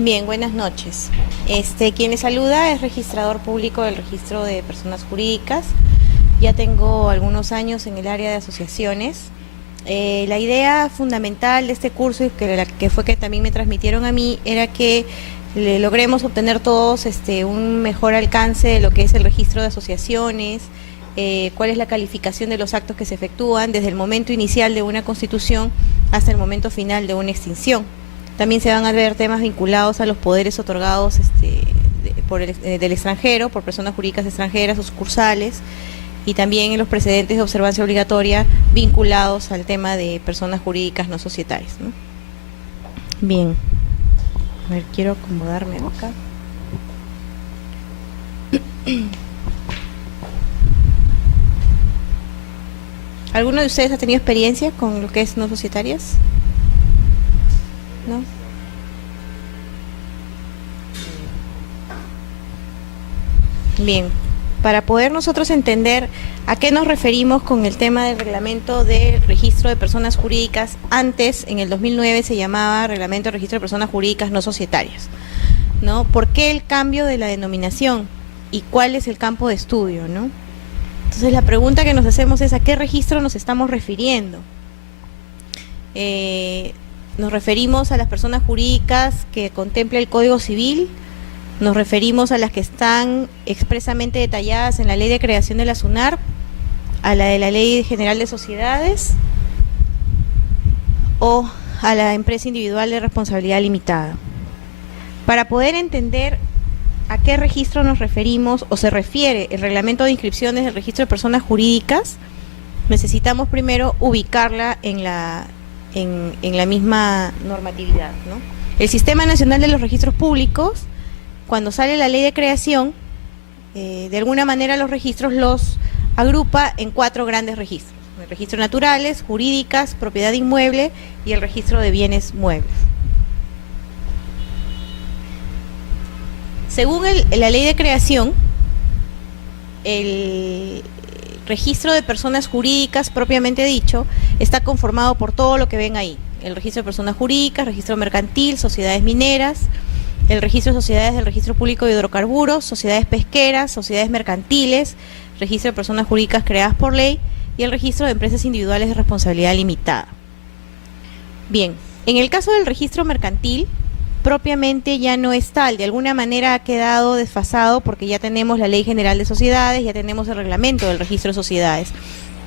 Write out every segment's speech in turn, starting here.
Bien, buenas noches. Quien le saluda es registrador público del Registro de Personas Jurídicas. Ya tengo algunos años en el área de asociaciones. La idea fundamental de este curso, y que fue que también me transmitieron a mí, era que logremos obtener todos un mejor alcance de lo que es el registro de asociaciones, cuál es la calificación de los actos que se efectúan desde el momento inicial de una constitución hasta el momento final de una extinción. También se van a ver temas vinculados a los poderes otorgados del extranjero, por personas jurídicas extranjeras o sucursales, y también en los precedentes de observancia obligatoria vinculados al tema de personas jurídicas no societarias, ¿no? Bien, a ver, quiero acomodarme acá. ¿Alguno de ustedes ha tenido experiencia con lo que es no societarias? ¿No? Bien, para poder nosotros entender a qué nos referimos con el tema del reglamento del registro de personas jurídicas, antes, en el 2009, se llamaba Reglamento de Registro de Personas Jurídicas No Societarias, ¿no? ¿Por qué el cambio de la denominación? ¿Y cuál es el campo de estudio, no? Entonces la pregunta que nos hacemos es: ¿a qué registro nos estamos refiriendo? Nos referimos a las personas jurídicas que contempla el Código Civil, nos referimos a las que están expresamente detalladas en la Ley de Creación de la SUNAR, a la de la Ley General de Sociedades o a la empresa individual de responsabilidad limitada. Para poder entender a qué registro nos referimos o se refiere el reglamento de inscripciones del registro de personas jurídicas, necesitamos primero ubicarla en la misma normatividad, ¿no? El Sistema Nacional de los Registros Públicos, cuando sale la ley de creación, de alguna manera los registros los agrupa en 4 grandes registros: el registro naturales, jurídicas, propiedad inmueble y el registro de bienes muebles. Según la ley de creación, el registro de personas jurídicas propiamente dicho está conformado por todo lo que ven ahí: el registro de personas jurídicas, registro mercantil, sociedades mineras, el registro de sociedades del registro público de hidrocarburos, sociedades pesqueras, sociedades mercantiles, registro de personas jurídicas creadas por ley y el registro de empresas individuales de responsabilidad limitada. Bien, en el caso del registro mercantil, propiamente ya no es tal, de alguna manera ha quedado desfasado porque ya tenemos la Ley General de Sociedades, ya tenemos el reglamento del registro de sociedades.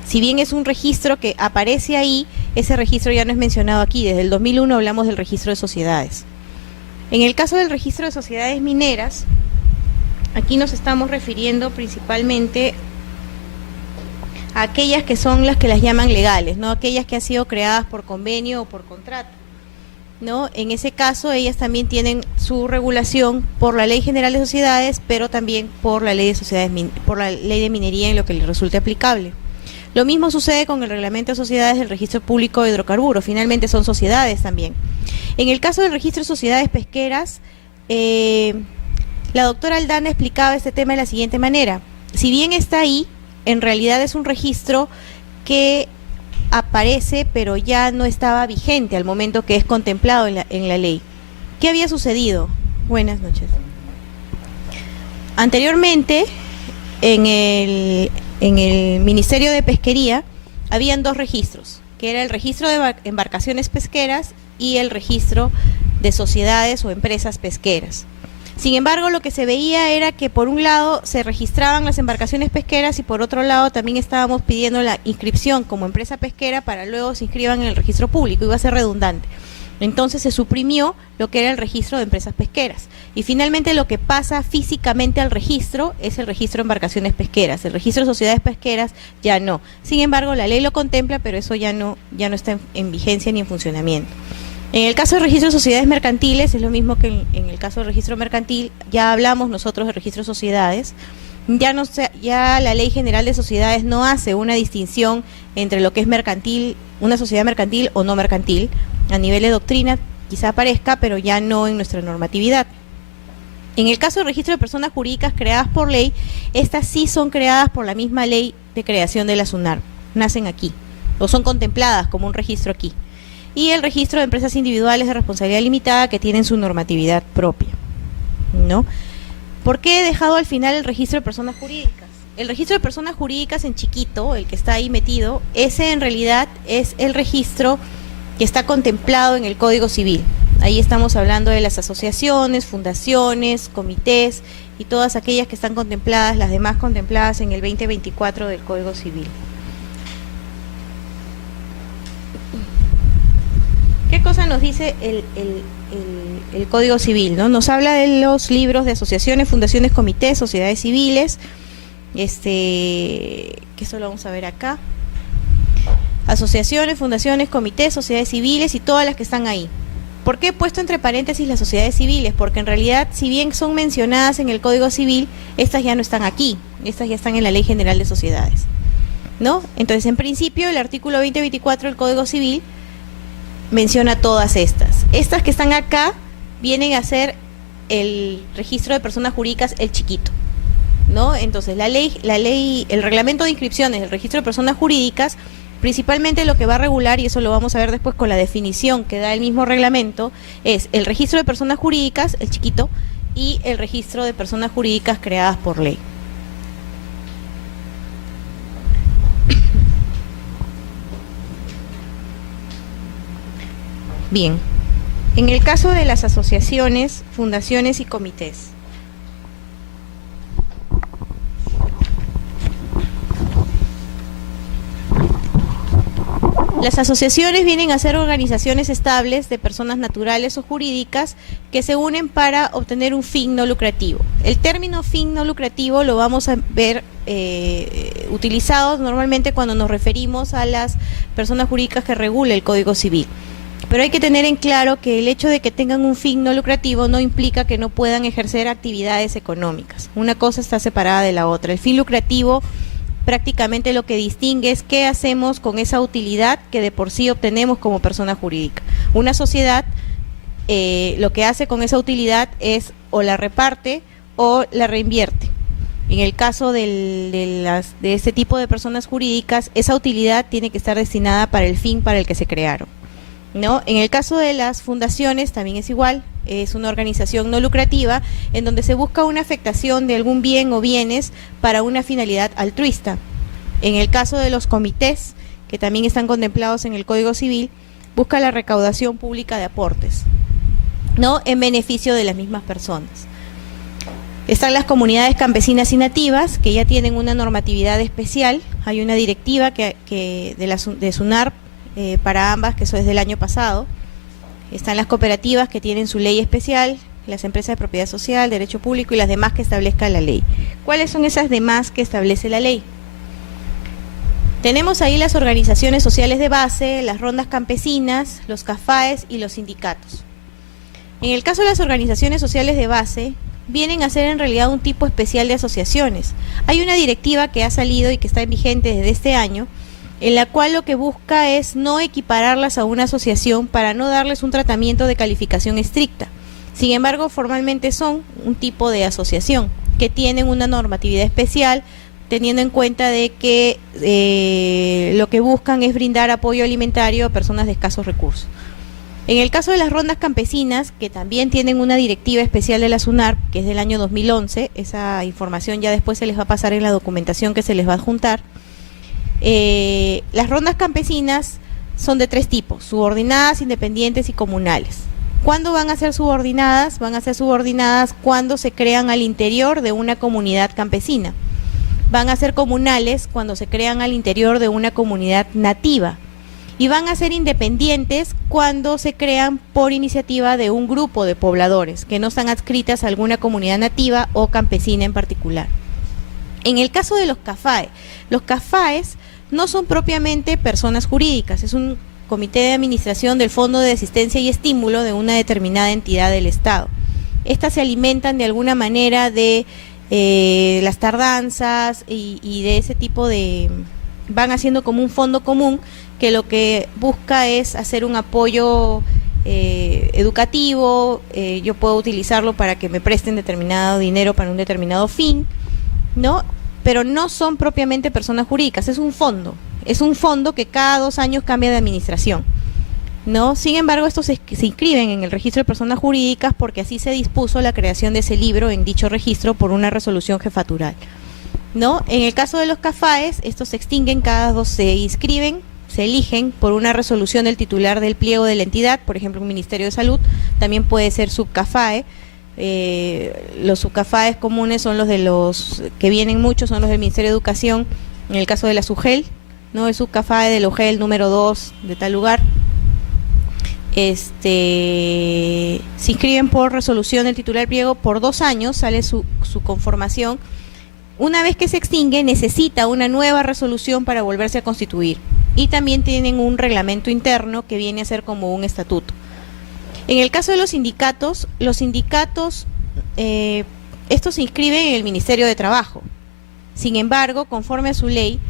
Si bien es un registro que aparece ahí, ese registro ya no es mencionado aquí. Desde el 2001 hablamos del registro de sociedades. En el caso del registro de sociedades mineras, aquí nos estamos refiriendo principalmente a aquellas que son las que las llaman legales, no aquellas que han sido creadas por convenio o por contrato, ¿no? En ese caso ellas también tienen su regulación por la Ley General de Sociedades, pero también por la Ley de Sociedades, por la Ley de Minería, en lo que les resulte aplicable. Lo mismo sucede con el Reglamento de Sociedades del Registro Público de Hidrocarburos, finalmente son sociedades también. En el caso del registro de sociedades pesqueras, la doctora Aldana explicaba este tema de la siguiente manera: si bien está ahí, en realidad es un registro que aparece, pero ya no estaba vigente al momento que es contemplado en la ley. ¿Qué había sucedido? Buenas noches. Anteriormente, en el Ministerio de Pesquería, habían 2 registros, que era el registro de embarcaciones pesqueras y el registro de sociedades o empresas pesqueras. Sin embargo, lo que se veía era que por un lado se registraban las embarcaciones pesqueras y por otro lado también estábamos pidiendo la inscripción como empresa pesquera para luego se inscriban en el registro público. Iba a ser redundante. Entonces se suprimió lo que era el registro de empresas pesqueras. Y finalmente lo que pasa físicamente al registro es el registro de embarcaciones pesqueras. El registro de sociedades pesqueras ya no. Sin embargo, la ley lo contempla, pero eso ya no está en vigencia ni en funcionamiento. En el caso del registro de sociedades mercantiles, es lo mismo que en el caso del registro mercantil. Ya hablamos nosotros del registro de sociedades. Ya la Ley General de Sociedades no hace una distinción entre lo que es mercantil, una sociedad mercantil o no mercantil. A nivel de doctrina quizá aparezca, pero ya no en nuestra normatividad. En el caso del registro de personas jurídicas creadas por ley, estas sí son creadas por la misma Ley de Creación de la SUNAR, nacen aquí, o son contempladas como un registro aquí. y el registro de empresas individuales de responsabilidad limitada que tienen su normatividad propia, ¿no? ¿Por qué he dejado al final el registro de personas jurídicas? El registro de personas jurídicas en chiquito, el que está ahí metido, ese en realidad es el registro que está contemplado en el Código Civil. Ahí estamos hablando de las asociaciones, fundaciones, comités y todas aquellas que están contempladas, las demás contempladas en el 2024 del Código Civil. ¿Qué cosa nos dice el Código Civil, ¿no? Nos habla de los libros de asociaciones, fundaciones, comités, sociedades civiles, que eso lo vamos a ver acá. Asociaciones, fundaciones, comités, sociedades civiles y todas las que están ahí. ¿Por qué he puesto entre paréntesis las sociedades civiles? Porque en realidad, si bien son mencionadas en el Código Civil, estas ya no están aquí, estas ya están en la Ley General de Sociedades, ¿no? Entonces, en principio, el artículo 2024 del Código Civil menciona todas estas. Estas que están acá vienen a ser el registro de personas jurídicas, el chiquito, ¿no? Entonces, el reglamento de inscripciones del registro de personas jurídicas, principalmente lo que va a regular, y eso lo vamos a ver después con la definición que da el mismo reglamento, es el registro de personas jurídicas, el chiquito, y el registro de personas jurídicas creadas por ley. Bien, en el caso de las asociaciones, fundaciones y comités, las asociaciones vienen a ser organizaciones estables de personas naturales o jurídicas que se unen para obtener un fin no lucrativo. El término fin no lucrativo lo vamos a ver utilizado normalmente cuando nos referimos a las personas jurídicas que regula el Código Civil. Pero hay que tener en claro que el hecho de que tengan un fin no lucrativo no implica que no puedan ejercer actividades económicas. Una cosa está separada de la otra. El fin lucrativo prácticamente lo que distingue es qué hacemos con esa utilidad que de por sí obtenemos como persona jurídica. Una sociedad lo que hace con esa utilidad es o la reparte o la reinvierte. En el caso de este tipo de personas jurídicas, esa utilidad tiene que estar destinada para el fin para el que se crearon, ¿no? En el caso de las fundaciones también es igual, es una organización no lucrativa en donde se busca una afectación de algún bien o bienes para una finalidad altruista. En el caso de los comités, que también están contemplados en el Código Civil, busca la recaudación pública de aportes, ¿no? En beneficio de las mismas personas. Están las comunidades campesinas y nativas, que ya tienen una normatividad especial. Hay una directiva de SUNARP para ambas, que eso es del año pasado. Están las cooperativas que tienen su ley especial, las empresas de propiedad social, derecho público y las demás que establezca la ley. ¿Cuáles son esas demás que establece la ley? Tenemos ahí las organizaciones sociales de base, las rondas campesinas, los CAFAES y los sindicatos. En el caso de las organizaciones sociales de base, vienen a ser en realidad un tipo especial de asociaciones. Hay una directiva que ha salido y que está vigente desde este año, en la cual lo que busca es no equipararlas a una asociación para no darles un tratamiento de calificación estricta. Sin embargo, formalmente son un tipo de asociación que tienen una normatividad especial, teniendo en cuenta de que lo que buscan es brindar apoyo alimentario a personas de escasos recursos. En el caso de las rondas campesinas, que también tienen una directiva especial de la SUNARP, que es del año 2011, esa información ya después se les va a pasar en la documentación que se les va a adjuntar. Las rondas campesinas son de tres tipos: subordinadas, independientes y comunales. ¿Cuándo van a ser subordinadas? Van a ser subordinadas cuando se crean al interior de una comunidad campesina. Van a ser comunales cuando se crean al interior de una comunidad nativa. Y van a ser independientes cuando se crean por iniciativa de un grupo de pobladores que no están adscritas a alguna comunidad nativa o campesina en particular. En el caso de los CAFAES no son propiamente personas jurídicas, es un comité de administración del Fondo de Asistencia y Estímulo de una determinada entidad del Estado. Estas se alimentan de alguna manera de las tardanzas y de ese tipo de... van haciendo como un fondo común que lo que busca es hacer un apoyo educativo. Yo puedo utilizarlo para que me presten determinado dinero para un determinado fin, ¿no? Pero no son propiamente personas jurídicas, es un fondo que cada 2 años cambia de administración. ¿no? Sin embargo, estos se inscriben en el registro de personas jurídicas porque así se dispuso la creación de ese libro en dicho registro por una resolución jefatural, ¿no? En el caso de los CAFAES, estos se extinguen se inscriben, se eligen por una resolución del titular del pliego de la entidad, por ejemplo, un Ministerio de Salud, también puede ser subCAFAE. Los subCAFAES comunes son los que vienen muchos, son los del Ministerio de Educación, en el caso de la SUGEL, ¿no? El subCAFAE del OGEL número 2 de tal lugar. Se inscriben por resolución del titular del pliego por 2 años, sale su conformación. Una vez que se extingue, necesita una nueva resolución para volverse a constituir. Y también tienen un reglamento interno que viene a ser como un estatuto. En el caso de los sindicatos, estos se inscriben en el Ministerio de Trabajo. Sin embargo, conforme a su ley,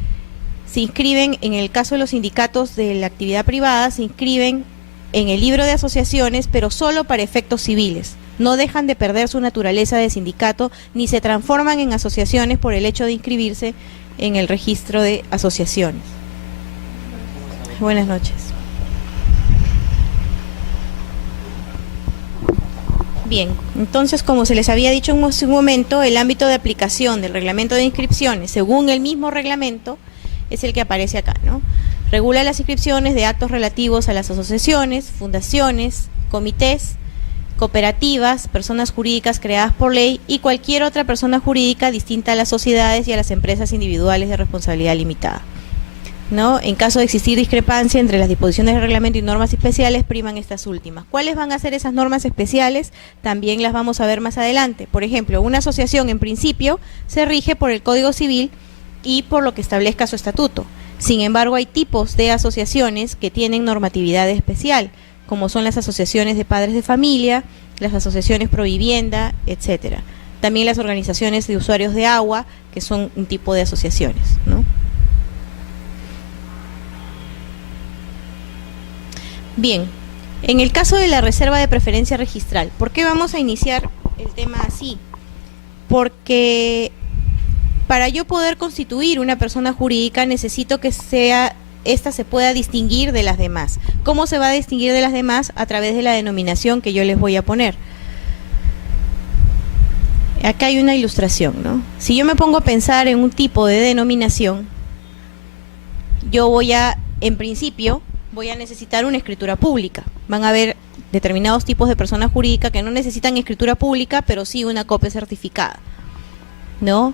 se inscriben, en el caso de los sindicatos de la actividad privada, se inscriben en el libro de asociaciones, pero solo para efectos civiles. No dejan de perder su naturaleza de sindicato, ni se transforman en asociaciones por el hecho de inscribirse en el registro de asociaciones. Buenas noches. Bien, entonces, como se les había dicho en un momento, el ámbito de aplicación del reglamento de inscripciones, según el mismo reglamento, es el que aparece acá, ¿no? Regula las inscripciones de actos relativos a las asociaciones, fundaciones, comités, cooperativas, personas jurídicas creadas por ley y cualquier otra persona jurídica distinta a las sociedades y a las empresas individuales de responsabilidad limitada, ¿no? En caso de existir discrepancia entre las disposiciones del reglamento y normas especiales, priman estas últimas. ¿Cuáles van a ser esas normas especiales? También las vamos a ver más adelante. Por ejemplo, una asociación en principio se rige por el Código Civil y por lo que establezca su estatuto. Sin embargo, hay tipos de asociaciones que tienen normatividad especial, como son las asociaciones de padres de familia, las asociaciones pro vivienda, etcétera. También las organizaciones de usuarios de agua, que son un tipo de asociaciones, ¿no? Bien, en el caso de la reserva de preferencia registral, ¿por qué vamos a iniciar el tema así? Porque para yo poder constituir una persona jurídica necesito que esta se pueda distinguir de las demás. ¿Cómo se va a distinguir de las demás? A través de la denominación que yo les voy a poner. Acá hay una ilustración, ¿no? Si yo me pongo a pensar en un tipo de denominación, yo en principio, voy a necesitar una escritura pública. Van a haber determinados tipos de personas jurídicas que no necesitan escritura pública, pero sí una copia certificada, ¿no?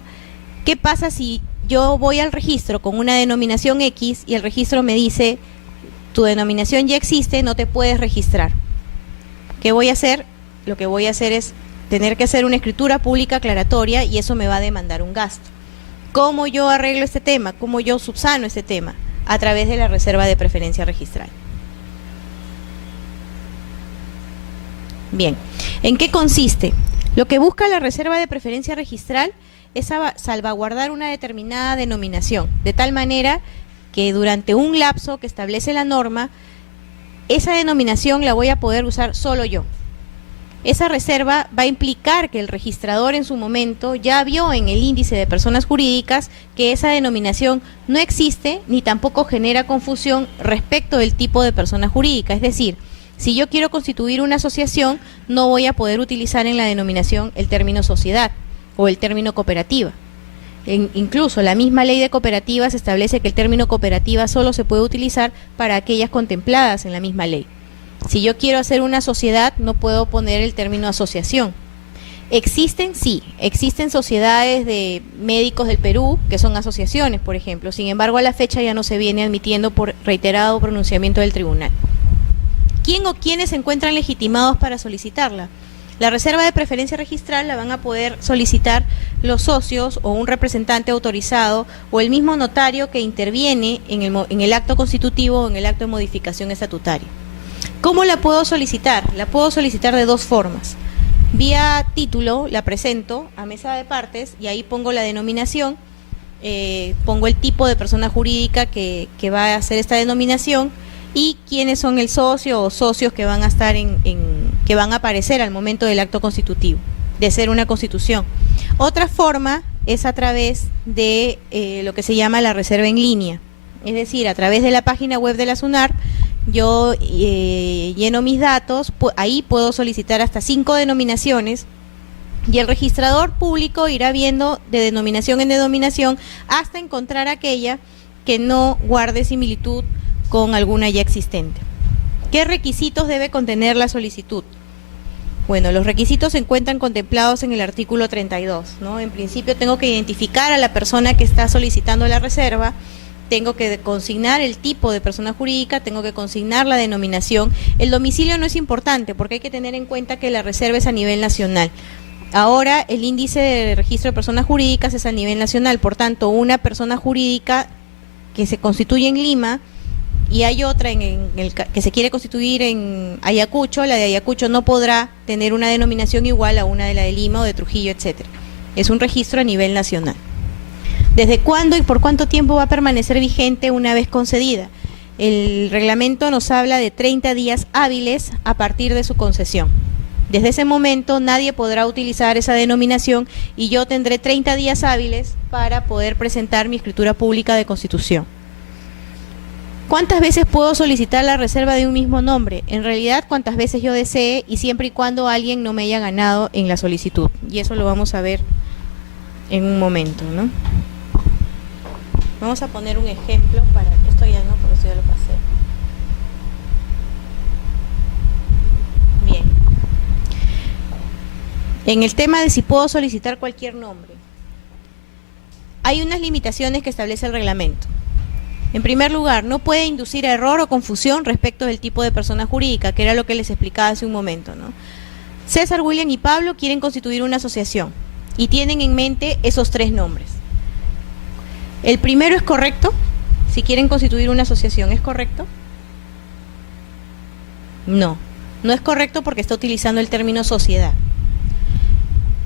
¿Qué pasa si yo voy al registro con una denominación X y el registro me dice, tu denominación ya existe, no te puedes registrar? ¿Qué voy a hacer? Lo que voy a hacer es tener que hacer una escritura pública aclaratoria y eso me va a demandar un gasto. ¿Cómo yo arreglo este tema? ¿Cómo yo subsano este tema? A través de la reserva de preferencia registral. Bien, ¿en qué consiste? Lo que busca la reserva de preferencia registral es salvaguardar una determinada denominación, de tal manera que durante un lapso que establece la norma, esa denominación la voy a poder usar solo yo. Esa reserva va a implicar que el registrador en su momento ya vio en el índice de personas jurídicas que esa denominación no existe ni tampoco genera confusión respecto del tipo de persona jurídica. Es decir, si yo quiero constituir una asociación, no voy a poder utilizar en la denominación el término sociedad o el término cooperativa. Incluso la misma ley de cooperativas establece que el término cooperativa solo se puede utilizar para aquellas contempladas en la misma ley. Si yo quiero hacer una sociedad, no puedo poner el término asociación. ¿Existen? Sí, existen sociedades de médicos del Perú que son asociaciones, por ejemplo. Sin embargo, a la fecha ya no se viene admitiendo por reiterado pronunciamiento del tribunal. ¿Quién o quiénes se encuentran legitimados para solicitarla? La reserva de preferencia registral la van a poder solicitar los socios o un representante autorizado o el mismo notario que interviene en el acto constitutivo o en el acto de modificación estatutaria. ¿Cómo la puedo solicitar? La puedo solicitar de dos formas. Vía título la presento a mesa de partes y ahí pongo la denominación, pongo el tipo de persona jurídica que va a hacer esta denominación y quiénes son el socio o socios que van a estar que van a aparecer al momento del acto constitutivo, de ser una constitución. Otra forma es a través de lo que se llama la reserva en línea, es decir, a través de la página web de la SUNAR yo lleno mis datos, ahí puedo solicitar hasta 5 denominaciones y el registrador público irá viendo de denominación en denominación hasta encontrar aquella que no guarde similitud con alguna ya existente. ¿Qué requisitos debe contener la solicitud? Bueno, los requisitos se encuentran contemplados en el artículo 32, ¿no? En principio tengo que identificar a la persona que está solicitando la reserva, tengo que consignar el tipo de persona jurídica, tengo que consignar la denominación. El domicilio no es importante porque hay que tener en cuenta que la reserva es a nivel nacional. Ahora el índice de registro de personas jurídicas es a nivel nacional, por tanto una persona jurídica que se constituye en Lima y hay otra que se quiere constituir en Ayacucho, la de Ayacucho no podrá tener una denominación igual a una de la de Lima o de Trujillo, etcétera. Es un registro a nivel nacional. ¿Desde cuándo y por cuánto tiempo va a permanecer vigente una vez concedida? El reglamento nos habla de 30 días hábiles a partir de su concesión. Desde ese momento nadie podrá utilizar esa denominación y yo tendré 30 días hábiles para poder presentar mi escritura pública de constitución. ¿Cuántas veces puedo solicitar la reserva de un mismo nombre? En realidad, cuantas veces yo desee y siempre y cuando alguien no me haya ganado en la solicitud. Y eso lo vamos a ver en un momento, ¿no? Vamos a poner un ejemplo para esto ya no, porque esto ya lo pasé. Bien. En el tema de si puedo solicitar cualquier nombre, hay unas limitaciones que establece el reglamento. En primer lugar, no puede inducir a error o confusión respecto del tipo de persona jurídica, que era lo que les explicaba hace un momento, ¿no? César, William y Pablo quieren constituir una asociación y tienen en mente esos 3 nombres. ¿El primero es correcto? Si quieren constituir una asociación, ¿es correcto? No, no es correcto porque está utilizando el término sociedad.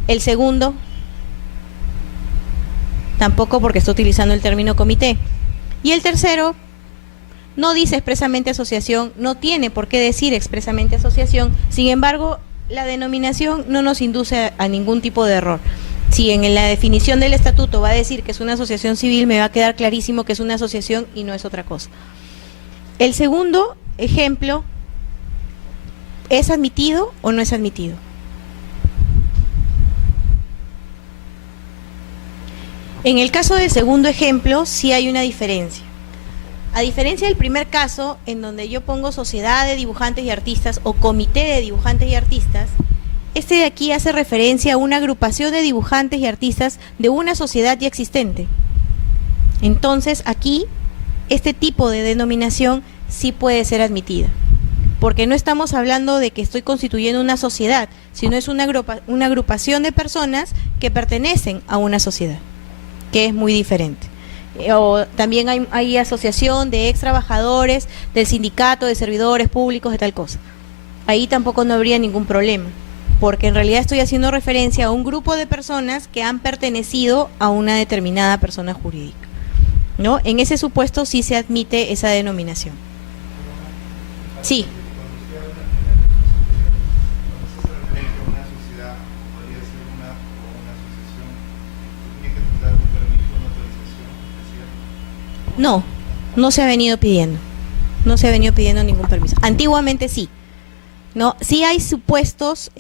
El segundo, tampoco porque está utilizando el término comité. Y el tercero, no dice expresamente asociación, no tiene por qué decir expresamente asociación, sin embargo, la denominación no nos induce a ningún tipo de error. Si en la definición del estatuto va a decir que es una asociación civil, me va a quedar clarísimo que es una asociación y no es otra cosa. El segundo ejemplo, ¿es admitido o no es admitido? En el caso del segundo ejemplo, sí hay una diferencia. A diferencia del primer caso, en donde yo pongo sociedad de dibujantes y artistas o comité de dibujantes y artistas, este de aquí hace referencia a una agrupación de dibujantes y artistas de una sociedad ya existente. Entonces, aquí, este tipo de denominación sí puede ser admitida, porque no estamos hablando de que estoy constituyendo una sociedad, sino es una agrupación de personas que pertenecen a una sociedad, que es muy diferente. O también hay asociación de ex trabajadores del sindicato de servidores públicos de tal cosa. Ahí tampoco no habría ningún problema, porque en realidad estoy haciendo referencia a un grupo de personas que han pertenecido a una determinada persona jurídica, ¿no? En ese supuesto sí se admite esa denominación. Sí. No, no se ha venido pidiendo. No se ha venido pidiendo ningún permiso. Antiguamente sí. No, sí hay supuestos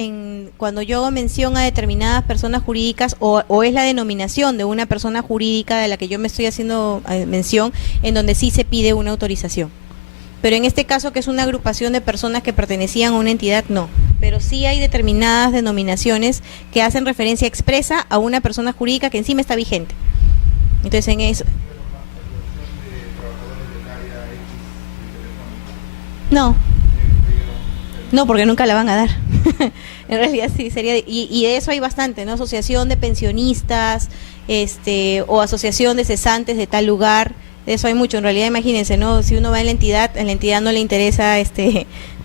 cuando yo hago mención a determinadas personas jurídicas o es la denominación de una persona jurídica de la que yo me estoy haciendo mención, en donde sí se pide una autorización. Pero en este caso, que es una agrupación de personas que pertenecían a una entidad, no. Pero sí hay determinadas denominaciones que hacen referencia expresa a una persona jurídica que encima está vigente. Entonces, en eso... No, porque nunca la van a dar. En realidad sí sería, y de eso hay bastante, ¿no? Asociación de pensionistas, o asociación de cesantes de tal lugar, de eso hay mucho. En realidad, imagínense, ¿no? Si uno va en la entidad no le interesa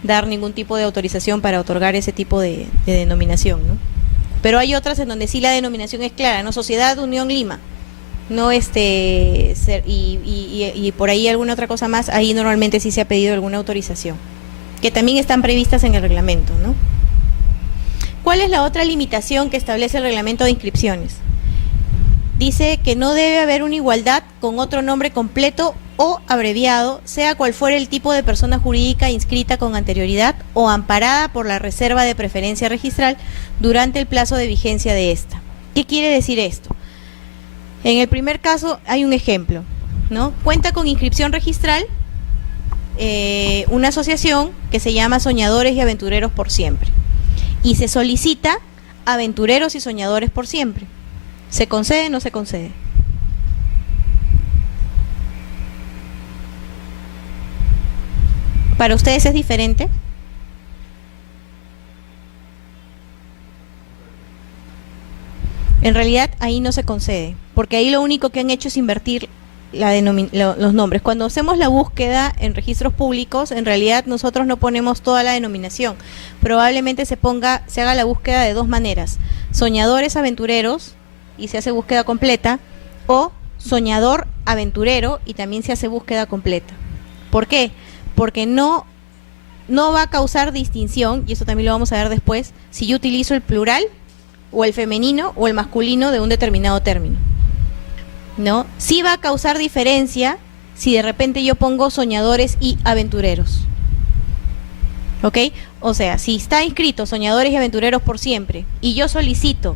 dar ningún tipo de autorización para otorgar ese tipo de denominación, ¿no? Pero hay otras en donde sí la denominación es clara, ¿no? Sociedad Unión Lima. No y por ahí alguna otra cosa más, ahí normalmente sí se ha pedido alguna autorización, que también están previstas en el reglamento, ¿no? ¿Cuál es la otra limitación que establece el reglamento de inscripciones? Dice que no debe haber una igualdad con otro nombre completo o abreviado, sea cual fuere el tipo de persona jurídica inscrita con anterioridad o amparada por la reserva de preferencia registral durante el plazo de vigencia de esta. ¿Qué quiere decir esto? En el primer caso hay un ejemplo, ¿no? Cuenta con inscripción registral una asociación que se llama Soñadores y Aventureros por Siempre, y se solicita aventureros y soñadores por siempre. ¿Se concede o no se concede? ¿Para ustedes es diferente? En realidad ahí no se concede, porque ahí lo único que han hecho es invertir los nombres. Cuando hacemos la búsqueda en registros públicos, en realidad nosotros no ponemos toda la denominación. Probablemente se haga la búsqueda de dos maneras: soñadores aventureros, y se hace búsqueda completa, o soñador aventurero, y también se hace búsqueda completa. ¿Por qué? Porque no va a causar distinción, y eso también lo vamos a ver después, si yo utilizo el plural o el femenino o el masculino de un determinado término, ¿no? Sí va a causar diferencia si de repente yo pongo soñadores y aventureros, ¿ok? O sea, si está inscrito soñadores y aventureros por siempre y yo solicito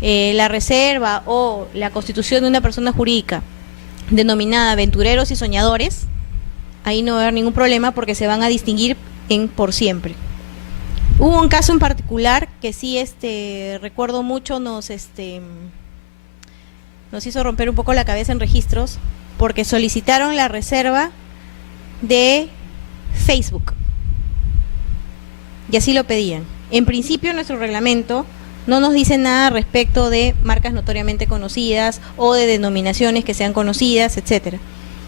la reserva o la constitución de una persona jurídica denominada aventureros y soñadores, ahí no va a haber ningún problema porque se van a distinguir en por siempre. Hubo un caso en particular que sí recuerdo mucho, nos hizo romper un poco la cabeza en registros, porque solicitaron la reserva de Facebook y así lo pedían. En principio nuestro reglamento no nos dice nada respecto de marcas notoriamente conocidas o de denominaciones que sean conocidas, etcétera.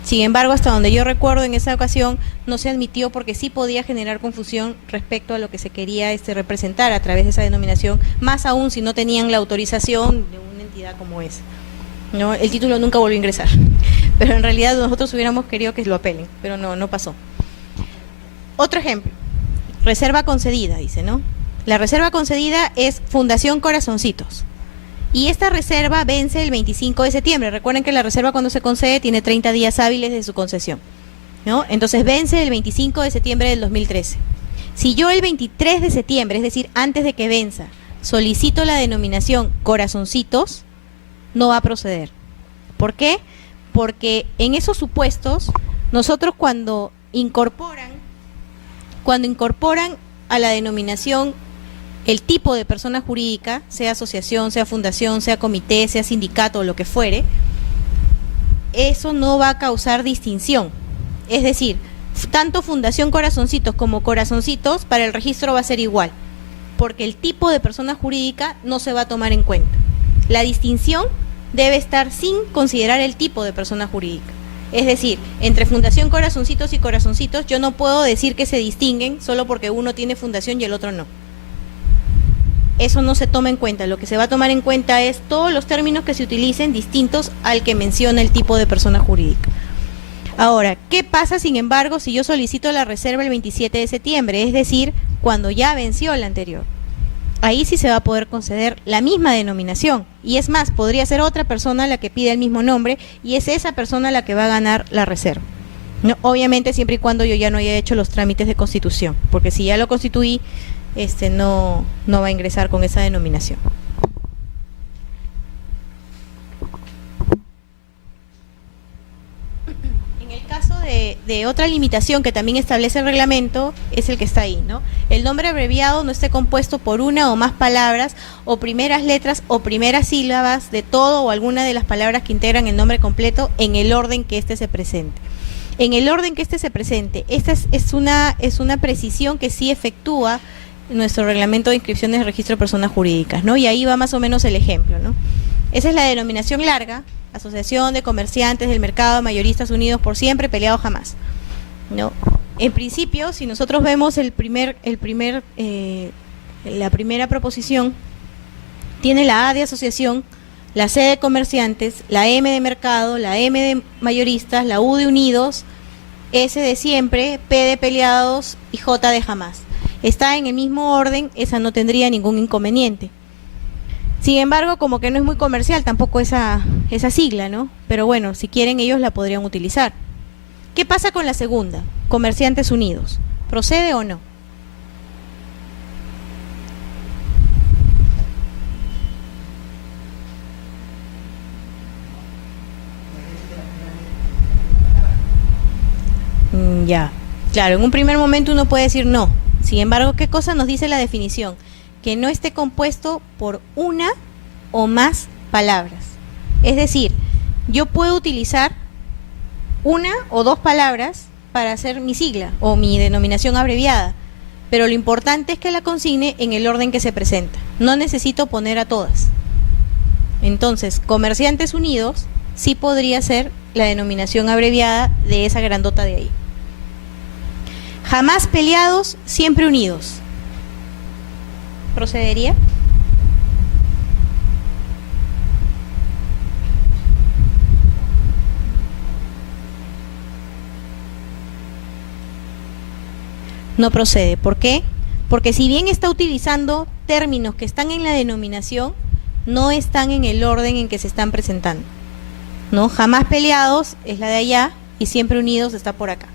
Sin embargo, hasta donde yo recuerdo, en esa ocasión no se admitió porque sí podía generar confusión respecto a lo que se quería representar a través de esa denominación, más aún si no tenían la autorización de una entidad como esa, ¿no? El título nunca volvió a ingresar, pero en realidad nosotros hubiéramos querido que lo apelen, pero no pasó. Otro ejemplo, reserva concedida, dice, ¿no? La reserva concedida es Fundación Corazoncitos. Y esta reserva vence el 25 de septiembre. Recuerden que la reserva, cuando se concede, tiene 30 días hábiles de su concesión, ¿no? Entonces vence el 25 de septiembre del 2013. Si yo el 23 de septiembre, es decir, antes de que venza, solicito la denominación Corazoncitos, no va a proceder. ¿Por qué? Porque en esos supuestos, nosotros cuando incorporan a la denominación el tipo de persona jurídica, sea asociación, sea fundación, sea comité, sea sindicato o lo que fuere, eso no va a causar distinción. Es decir, tanto Fundación Corazoncitos como Corazoncitos para el registro va a ser igual, porque el tipo de persona jurídica no se va a tomar en cuenta. La distinción debe estar sin considerar el tipo de persona jurídica. Es decir, entre Fundación Corazoncitos y Corazoncitos yo no puedo decir que se distinguen solo porque uno tiene fundación y el otro no. Eso no se toma en cuenta. Lo que se va a tomar en cuenta es todos los términos que se utilicen distintos al que menciona el tipo de persona jurídica. Ahora, ¿qué pasa, sin embargo, si yo solicito la reserva el 27 de septiembre? Es decir, cuando ya venció la anterior. Ahí sí se va a poder conceder la misma denominación. Y es más, podría ser otra persona la que pide el mismo nombre y es esa persona la que va a ganar la reserva. No, obviamente siempre y cuando yo ya no haya hecho los trámites de constitución, porque si ya lo constituí, no va a ingresar con esa denominación. En el caso de otra limitación que también establece el reglamento, es el que está ahí, ¿no? El nombre abreviado no esté compuesto por una o más palabras o primeras letras o primeras sílabas de todo o alguna de las palabras que integran el nombre completo en el orden que éste se presente. En el orden que éste se presente, esta es una precisión que sí efectúa nuestro reglamento de inscripciones de registro de personas jurídicas, ¿no? Y ahí va más o menos el ejemplo, ¿no? Esa es la denominación larga: Asociación de Comerciantes del Mercado Mayoristas Unidos por Siempre, Peleados Jamás, ¿no? En principio, si nosotros vemos la primera proposición, tiene la A de asociación, la C de comerciantes, la M de mercado, la M de mayoristas, la U de unidos, S de siempre, P de peleados y J de jamás. Está en el mismo orden, esa no tendría ningún inconveniente. Sin embargo, como que no es muy comercial tampoco esa sigla, ¿no? Pero bueno, si quieren ellos la podrían utilizar. ¿Qué pasa con la segunda? Comerciantes unidos. ¿Procede o no? Ya, claro, en un primer momento uno puede decir no. Sin embargo, ¿qué cosa nos dice la definición? Que no esté compuesto por una o más palabras. Es decir, yo puedo utilizar una o dos palabras para hacer mi sigla o mi denominación abreviada, pero lo importante es que la consigne en el orden que se presenta. No necesito poner a todas. Entonces, Comerciantes Unidos sí podría ser la denominación abreviada de esa grandota de ahí. Jamás peleados, siempre unidos. ¿Procedería? No procede. ¿Por qué? Porque si bien está utilizando términos que están en la denominación, no están en el orden en que se están presentando. ¿No? Jamás peleados es la de allá y siempre unidos está por acá.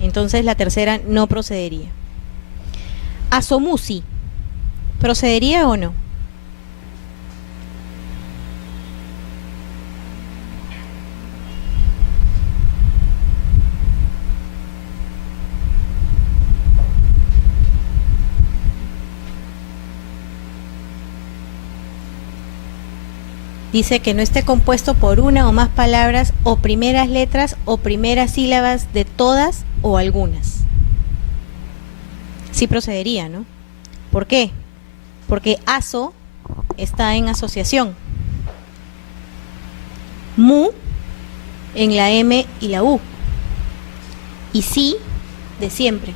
Entonces la tercera no procedería. Asomusi, ¿procedería o no? Dice que no esté compuesto por una o más palabras o primeras letras o primeras sílabas de todas o algunas. Sí procedería, ¿no? ¿Por qué? Porque aso está en asociación. Mu en la M y la U. Y sí de siempre.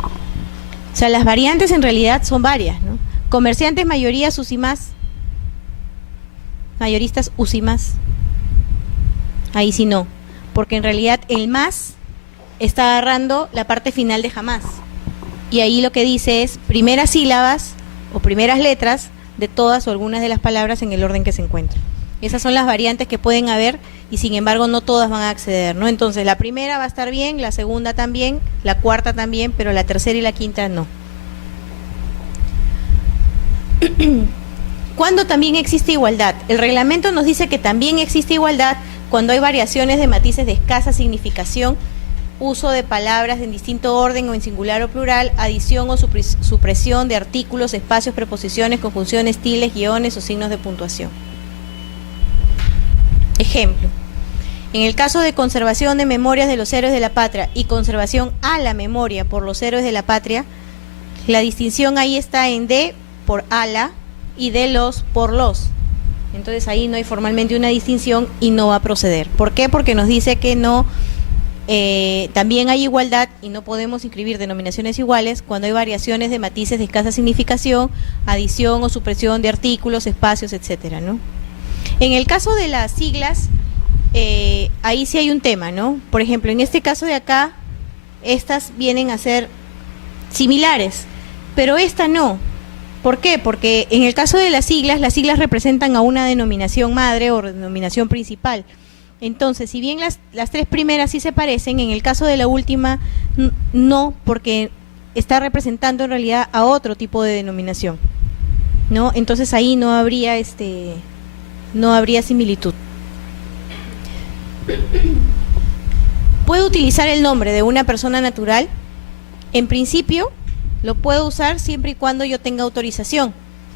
O sea, las variantes en realidad son varias, ¿no? Comerciantes, mayoría, sus y más. Mayoristas, us y más. Ahí sí no, porque en realidad el más está agarrando la parte final de jamás. Y ahí lo que dice es primeras sílabas o primeras letras de todas o algunas de las palabras en el orden que se encuentran. Esas son las variantes que pueden haber y sin embargo no todas van a acceder, ¿no? Entonces la primera va a estar bien, la segunda también, la cuarta también, pero la tercera y la quinta no. ¿Cuándo también existe igualdad? El reglamento nos dice que también existe igualdad cuando hay variaciones de matices de escasa significación, uso de palabras en distinto orden o en singular o plural, adición o supresión de artículos, espacios, preposiciones, conjunciones, tildes, guiones o signos de puntuación. Ejemplo, en el caso de conservación de memorias de los héroes de la patria y conservación a la memoria por los héroes de la patria, la distinción ahí está en de por a la y de los por los. Entonces ahí no hay formalmente una distinción y no va a proceder. ¿Por qué? Porque nos dice que no, también hay igualdad y no podemos inscribir denominaciones iguales cuando hay variaciones de matices de escasa significación, adición o supresión de artículos, espacios, etcétera, ¿no? En el caso de las siglas, ahí sí hay un tema, ¿no? Por ejemplo, en este caso de acá, estas vienen a ser similares, pero esta no. ¿Por qué? Porque en el caso de las siglas representan a una denominación madre o denominación principal. Entonces, si bien las tres primeras sí se parecen, en el caso de la última no, porque está representando en realidad a otro tipo de denominación, ¿no? Entonces ahí no habría similitud. ¿Puedo utilizar el nombre de una persona natural? En principio lo puedo usar siempre y cuando yo tenga autorización,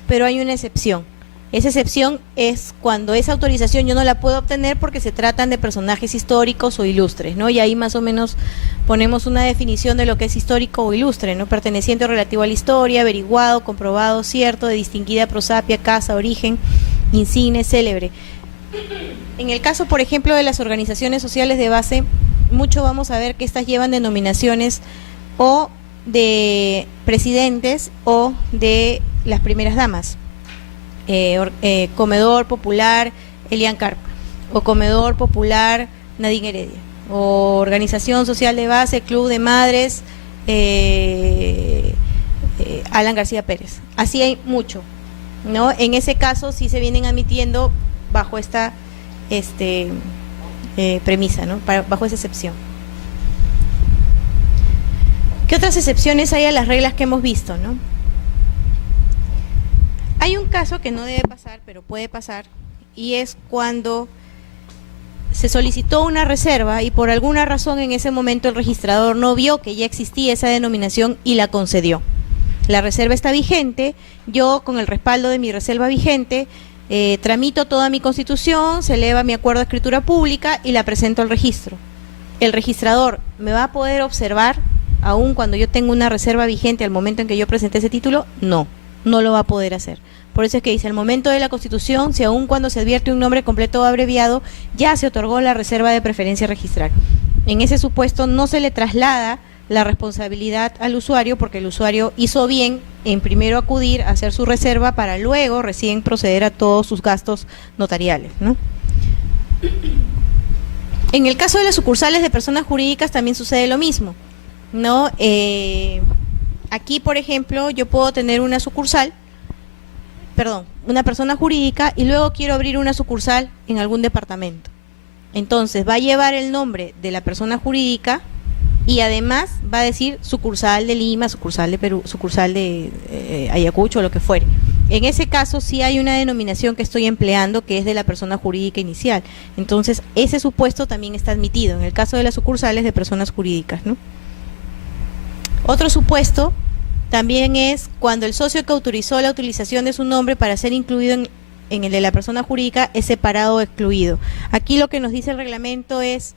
pero hay una excepción. Esa excepción es cuando esa autorización yo no la puedo obtener porque se tratan de personajes históricos o ilustres, ¿no? Y ahí más o menos ponemos una definición de lo que es histórico o ilustre, ¿no? Perteneciente o relativo a la historia, averiguado, comprobado, cierto, de distinguida prosapia, casa, origen, insigne, célebre. En el caso, por ejemplo, de las organizaciones sociales de base, mucho vamos a ver que estas llevan denominaciones o de presidentes o de las primeras damas. Comedor Popular Elian Carp, o Comedor Popular Nadine Heredia, o Organización Social de Base, Club de Madres Alan García Pérez. Así hay mucho, ¿no? En ese caso sí se vienen admitiendo bajo esta premisa, ¿no? Bajo esa excepción. ¿Qué otras excepciones hay a las reglas que hemos visto, no? Hay un caso que no debe pasar, pero puede pasar, y es cuando se solicitó una reserva y por alguna razón en ese momento el registrador no vio que ya existía esa denominación y la concedió. La reserva está vigente, yo con el respaldo de mi reserva vigente tramito toda mi constitución, se eleva mi acuerdo de escritura pública y la presento al registro. ¿El registrador me va a poder observar aún cuando yo tengo una reserva vigente al momento en que yo presenté ese título? No, no lo va a poder hacer. Por eso es que dice, al momento de la constitución, si aún cuando se advierte un nombre completo o abreviado, ya se otorgó la reserva de preferencia registral. En ese supuesto no se le traslada la responsabilidad al usuario porque el usuario hizo bien en primero acudir a hacer su reserva para luego recién proceder a todos sus gastos notariales, ¿no? En el caso de las sucursales de personas jurídicas también sucede lo mismo, ¿no? Aquí, por ejemplo, yo puedo tener una persona jurídica y luego quiero abrir una sucursal en algún departamento. Entonces va a llevar el nombre de la persona jurídica y además va a decir sucursal de Lima, sucursal de Perú, sucursal de Ayacucho o lo que fuere. En ese caso sí hay una denominación que estoy empleando que es de la persona jurídica inicial. Entonces ese supuesto también está admitido en el caso de las sucursales de personas jurídicas, ¿no? Otro supuesto también es cuando el socio que autorizó la utilización de su nombre para ser incluido en el de la persona jurídica es separado o excluido. Aquí lo que nos dice el reglamento es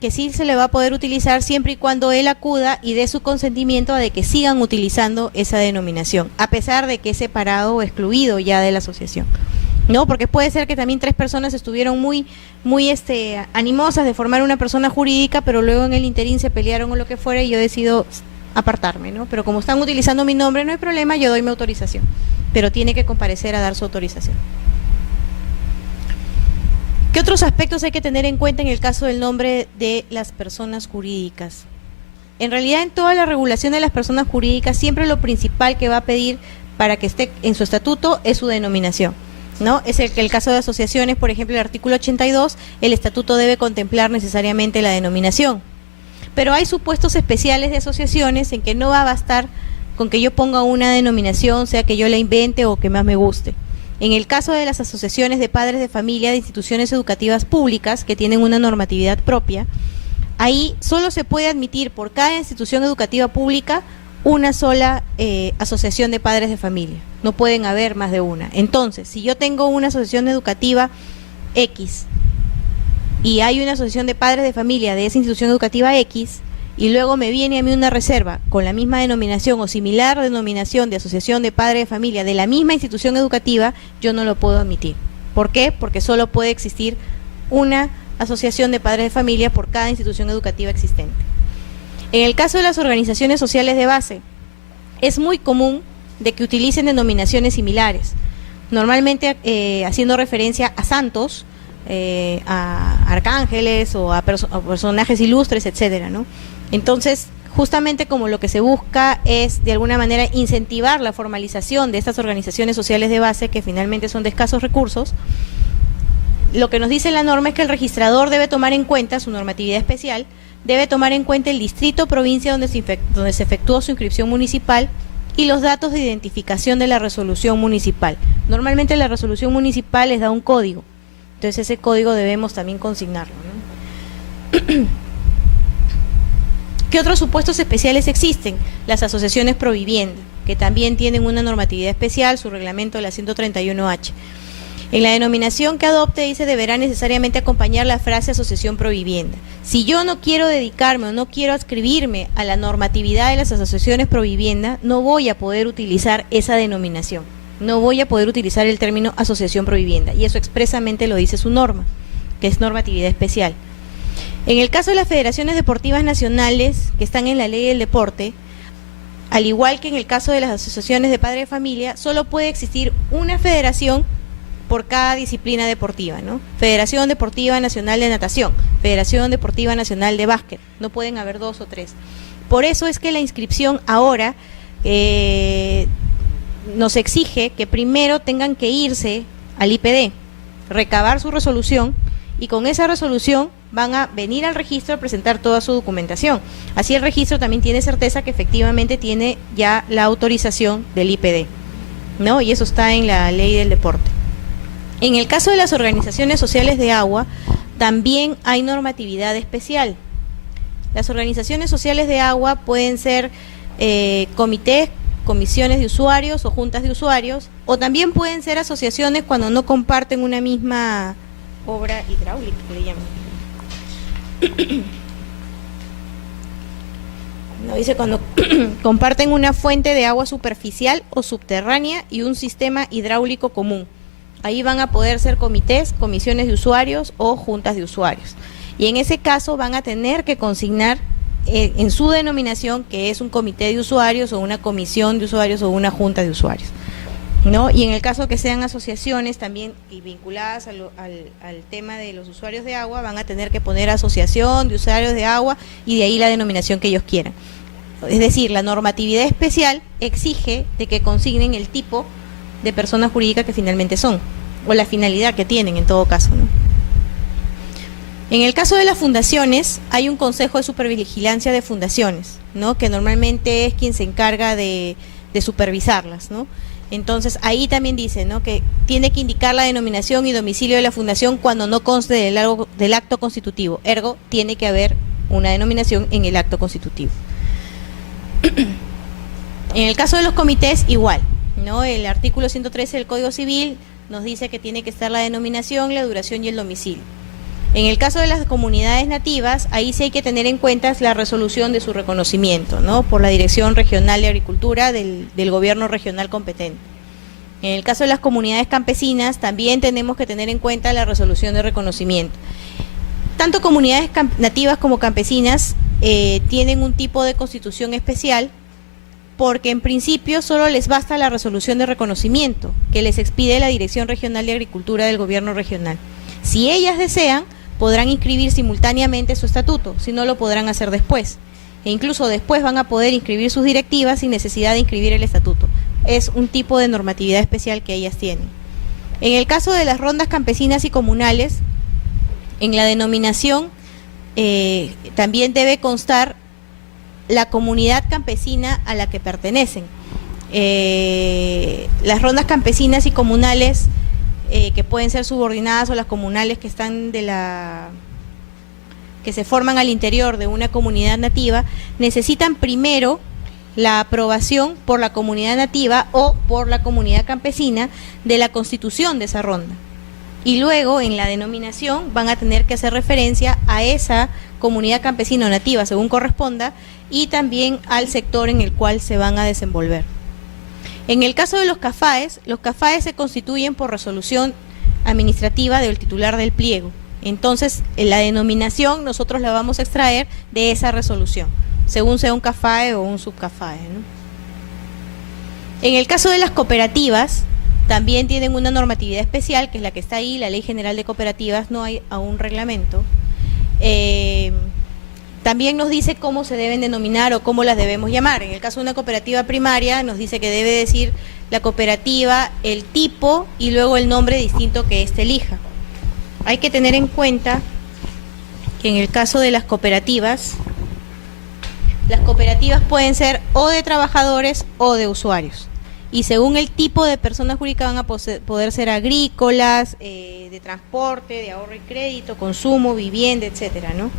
que sí se le va a poder utilizar siempre y cuando él acuda y dé su consentimiento a de que sigan utilizando esa denominación, a pesar de que es separado o excluido ya de la asociación. No, porque puede ser que también 3 personas estuvieron muy animosas de formar una persona jurídica, pero luego en el interín se pelearon o lo que fuera y yo decido apartarme, ¿no? Pero como están utilizando mi nombre, no hay problema, yo doy mi autorización, pero tiene que comparecer a dar su autorización. ¿Qué otros aspectos hay que tener en cuenta en el caso del nombre de las personas jurídicas? En realidad, en toda la regulación de las personas jurídicas, siempre lo principal que va a pedir para que esté en su estatuto es su denominación, ¿no? Es el caso de asociaciones, por ejemplo, el artículo 82, el estatuto debe contemplar necesariamente la denominación. Pero hay supuestos especiales de asociaciones en que no va a bastar con que yo ponga una denominación, sea que yo la invente o que más me guste. En el caso de las asociaciones de padres de familia de instituciones educativas públicas que tienen una normatividad propia, ahí solo se puede admitir por cada institución educativa pública una sola asociación de padres de familia. No pueden haber más de una. Entonces, si yo tengo una asociación educativa X y hay una asociación de padres de familia de esa institución educativa X y luego me viene a mí una reserva con la misma denominación o similar denominación de asociación de padres de familia de la misma institución educativa, yo no lo puedo admitir. ¿Por qué? Porque solo puede existir una asociación de padres de familia por cada institución educativa existente. En el caso de las organizaciones sociales de base, es muy común de que utilicen denominaciones similares, normalmente haciendo referencia a santos, a arcángeles o a personajes ilustres, etcétera, ¿no? Entonces, justamente como lo que se busca es de alguna manera incentivar la formalización de estas organizaciones sociales de base que finalmente son de escasos recursos, lo que nos dice la norma es que el registrador debe tomar en cuenta su normatividad especial, debe tomar en cuenta el distrito o provincia donde se efectuó su inscripción municipal y los datos de identificación de la resolución municipal. Normalmente la resolución municipal les da un código, entonces ese código debemos también consignarlo, ¿no? ¿Qué otros supuestos especiales existen? Las asociaciones provivienda, que también tienen una normatividad especial, su reglamento de la 131H. En la denominación que adopte dice deberá necesariamente acompañar la frase asociación provivienda. Si yo no quiero dedicarme o no quiero adscribirme a la normatividad de las asociaciones provivienda, no voy a poder utilizar esa denominación. No voy a poder utilizar el término asociación provivienda. Y eso expresamente lo dice su norma, que es normatividad especial. En el caso de las federaciones deportivas nacionales que están en la ley del deporte, al igual que en el caso de las asociaciones de padres de familia, solo puede existir una federación por cada disciplina deportiva, ¿no? Federación Deportiva Nacional de Natación, Federación Deportiva Nacional de Básquet, no pueden haber 2 o 3. Por eso es que la inscripción ahora nos exige que primero tengan que irse al IPD, recabar su resolución y con esa resolución van a venir al registro a presentar toda su documentación. Así el registro también tiene certeza que efectivamente tiene ya la autorización del IPD, ¿no? Y eso está en la ley del deporte. En el caso de las organizaciones sociales de agua, también hay normatividad especial. Las organizaciones sociales de agua pueden ser comités, comisiones de usuarios o juntas de usuarios, o también pueden ser asociaciones cuando no comparten una misma obra hidráulica, que le llaman. No, dice cuando comparten una fuente de agua superficial o subterránea y un sistema hidráulico común. Ahí van a poder ser comités, comisiones de usuarios o juntas de usuarios. Y en ese caso van a tener que consignar en su denominación que es un comité de usuarios o una comisión de usuarios o una junta de usuarios, ¿no? Y en el caso que sean asociaciones también y vinculadas al tema de los usuarios de agua, van a tener que poner asociación de usuarios de agua y de ahí la denominación que ellos quieran. Es decir, la normatividad especial exige de que consignen el tipo de persona jurídica que finalmente son, o la finalidad que tienen en todo caso, ¿no? En el caso de las fundaciones, hay un consejo de supervigilancia de fundaciones, ¿no? Que normalmente es quien se encarga de supervisarlas, ¿no? Entonces, ahí también dice, ¿no? Que tiene que indicar la denominación y domicilio de la fundación cuando no conste del acto constitutivo. Ergo, tiene que haber una denominación en el acto constitutivo. En el caso de los comités, igual, ¿no? El artículo 113 del Código Civil nos dice que tiene que estar la denominación, la duración y el domicilio. En el caso de las comunidades nativas, ahí sí hay que tener en cuenta la resolución de su reconocimiento, ¿no? Por la Dirección Regional de Agricultura del gobierno regional competente. En el caso de las comunidades campesinas, también tenemos que tener en cuenta la resolución de reconocimiento. Tanto comunidades nativas como campesinas tienen un tipo de constitución especial, porque en principio solo les basta la resolución de reconocimiento que les expide la Dirección Regional de Agricultura del gobierno regional. Si ellas desean, podrán inscribir simultáneamente su estatuto, si no lo podrán hacer después. E incluso después van a poder inscribir sus directivas sin necesidad de inscribir el estatuto. Es un tipo de normatividad especial que ellas tienen. En el caso de las rondas campesinas y comunales, en la denominación también debe constar la comunidad campesina a la que pertenecen. Las rondas campesinas y comunales que pueden ser subordinadas o las comunales que están que se forman al interior de una comunidad nativa, necesitan primero la aprobación por la comunidad nativa o por la comunidad campesina de la constitución de esa ronda. Y luego en la denominación van a tener que hacer referencia a esa comunidad campesina o nativa según corresponda y también al sector en el cual se van a desenvolver. En el caso de los CAFAES se constituyen por resolución administrativa del titular del pliego. Entonces, la denominación nosotros la vamos a extraer de esa resolución, según sea un CAFAE o un subCAFAE, ¿no? En el caso de las cooperativas, también tienen una normatividad especial, que es la que está ahí, la Ley General de Cooperativas, no hay aún reglamento. También nos dice cómo se deben denominar o cómo las debemos llamar. En el caso de una cooperativa primaria nos dice que debe decir la cooperativa, el tipo y luego el nombre distinto que éste elija. Hay que tener en cuenta que en el caso de las cooperativas pueden ser o de trabajadores o de usuarios. Y según el tipo de persona jurídica van a poder ser agrícolas, de transporte, de ahorro y crédito, consumo, vivienda, etcétera, ¿no?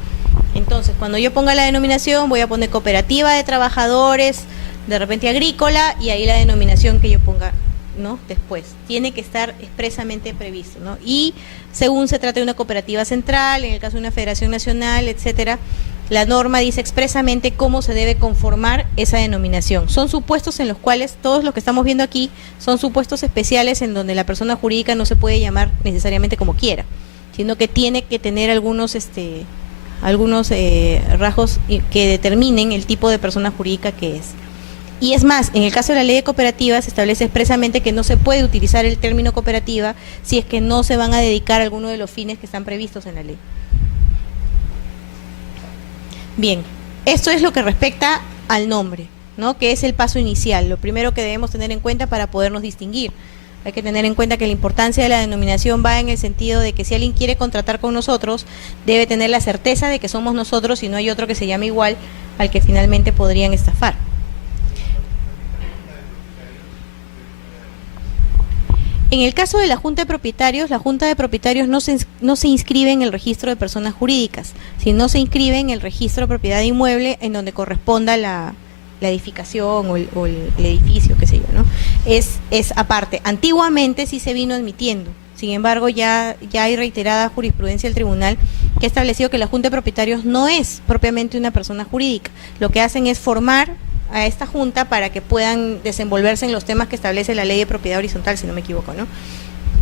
Entonces, cuando yo ponga la denominación, voy a poner cooperativa de trabajadores, de repente agrícola, y ahí la denominación que yo ponga, ¿no? Después. Tiene que estar expresamente previsto, ¿no? Y según se trate de una cooperativa central, en el caso de una federación nacional, etcétera, la norma dice expresamente cómo se debe conformar esa denominación. Son supuestos en los cuales, todos los que estamos viendo aquí, son supuestos especiales en donde la persona jurídica no se puede llamar necesariamente como quiera, sino que tiene que tener algunos rasgos que determinen el tipo de persona jurídica que es. Y es más, en el caso de la ley de cooperativas se establece expresamente que no se puede utilizar el término cooperativa si es que no se van a dedicar a alguno de los fines que están previstos en la ley. Bien, esto es lo que respecta al nombre, ¿no? Que es el paso inicial, lo primero que debemos tener en cuenta para podernos distinguir. Hay que tener en cuenta que la importancia de la denominación va en el sentido de que si alguien quiere contratar con nosotros, debe tener la certeza de que somos nosotros y no hay otro que se llame igual al que finalmente podrían estafar. En el caso de la Junta de Propietarios no se inscribe en el registro de personas jurídicas, sino se inscribe en el registro de propiedad de inmueble en donde corresponda la edificación o el edificio, qué sé yo, ¿no? Es aparte. Antiguamente sí se vino admitiendo, sin embargo ya hay reiterada jurisprudencia del tribunal que ha establecido que la Junta de Propietarios no es propiamente una persona jurídica. Lo que hacen es formar a esta junta para que puedan desenvolverse en los temas que establece la ley de propiedad horizontal, si no me equivoco, ¿no?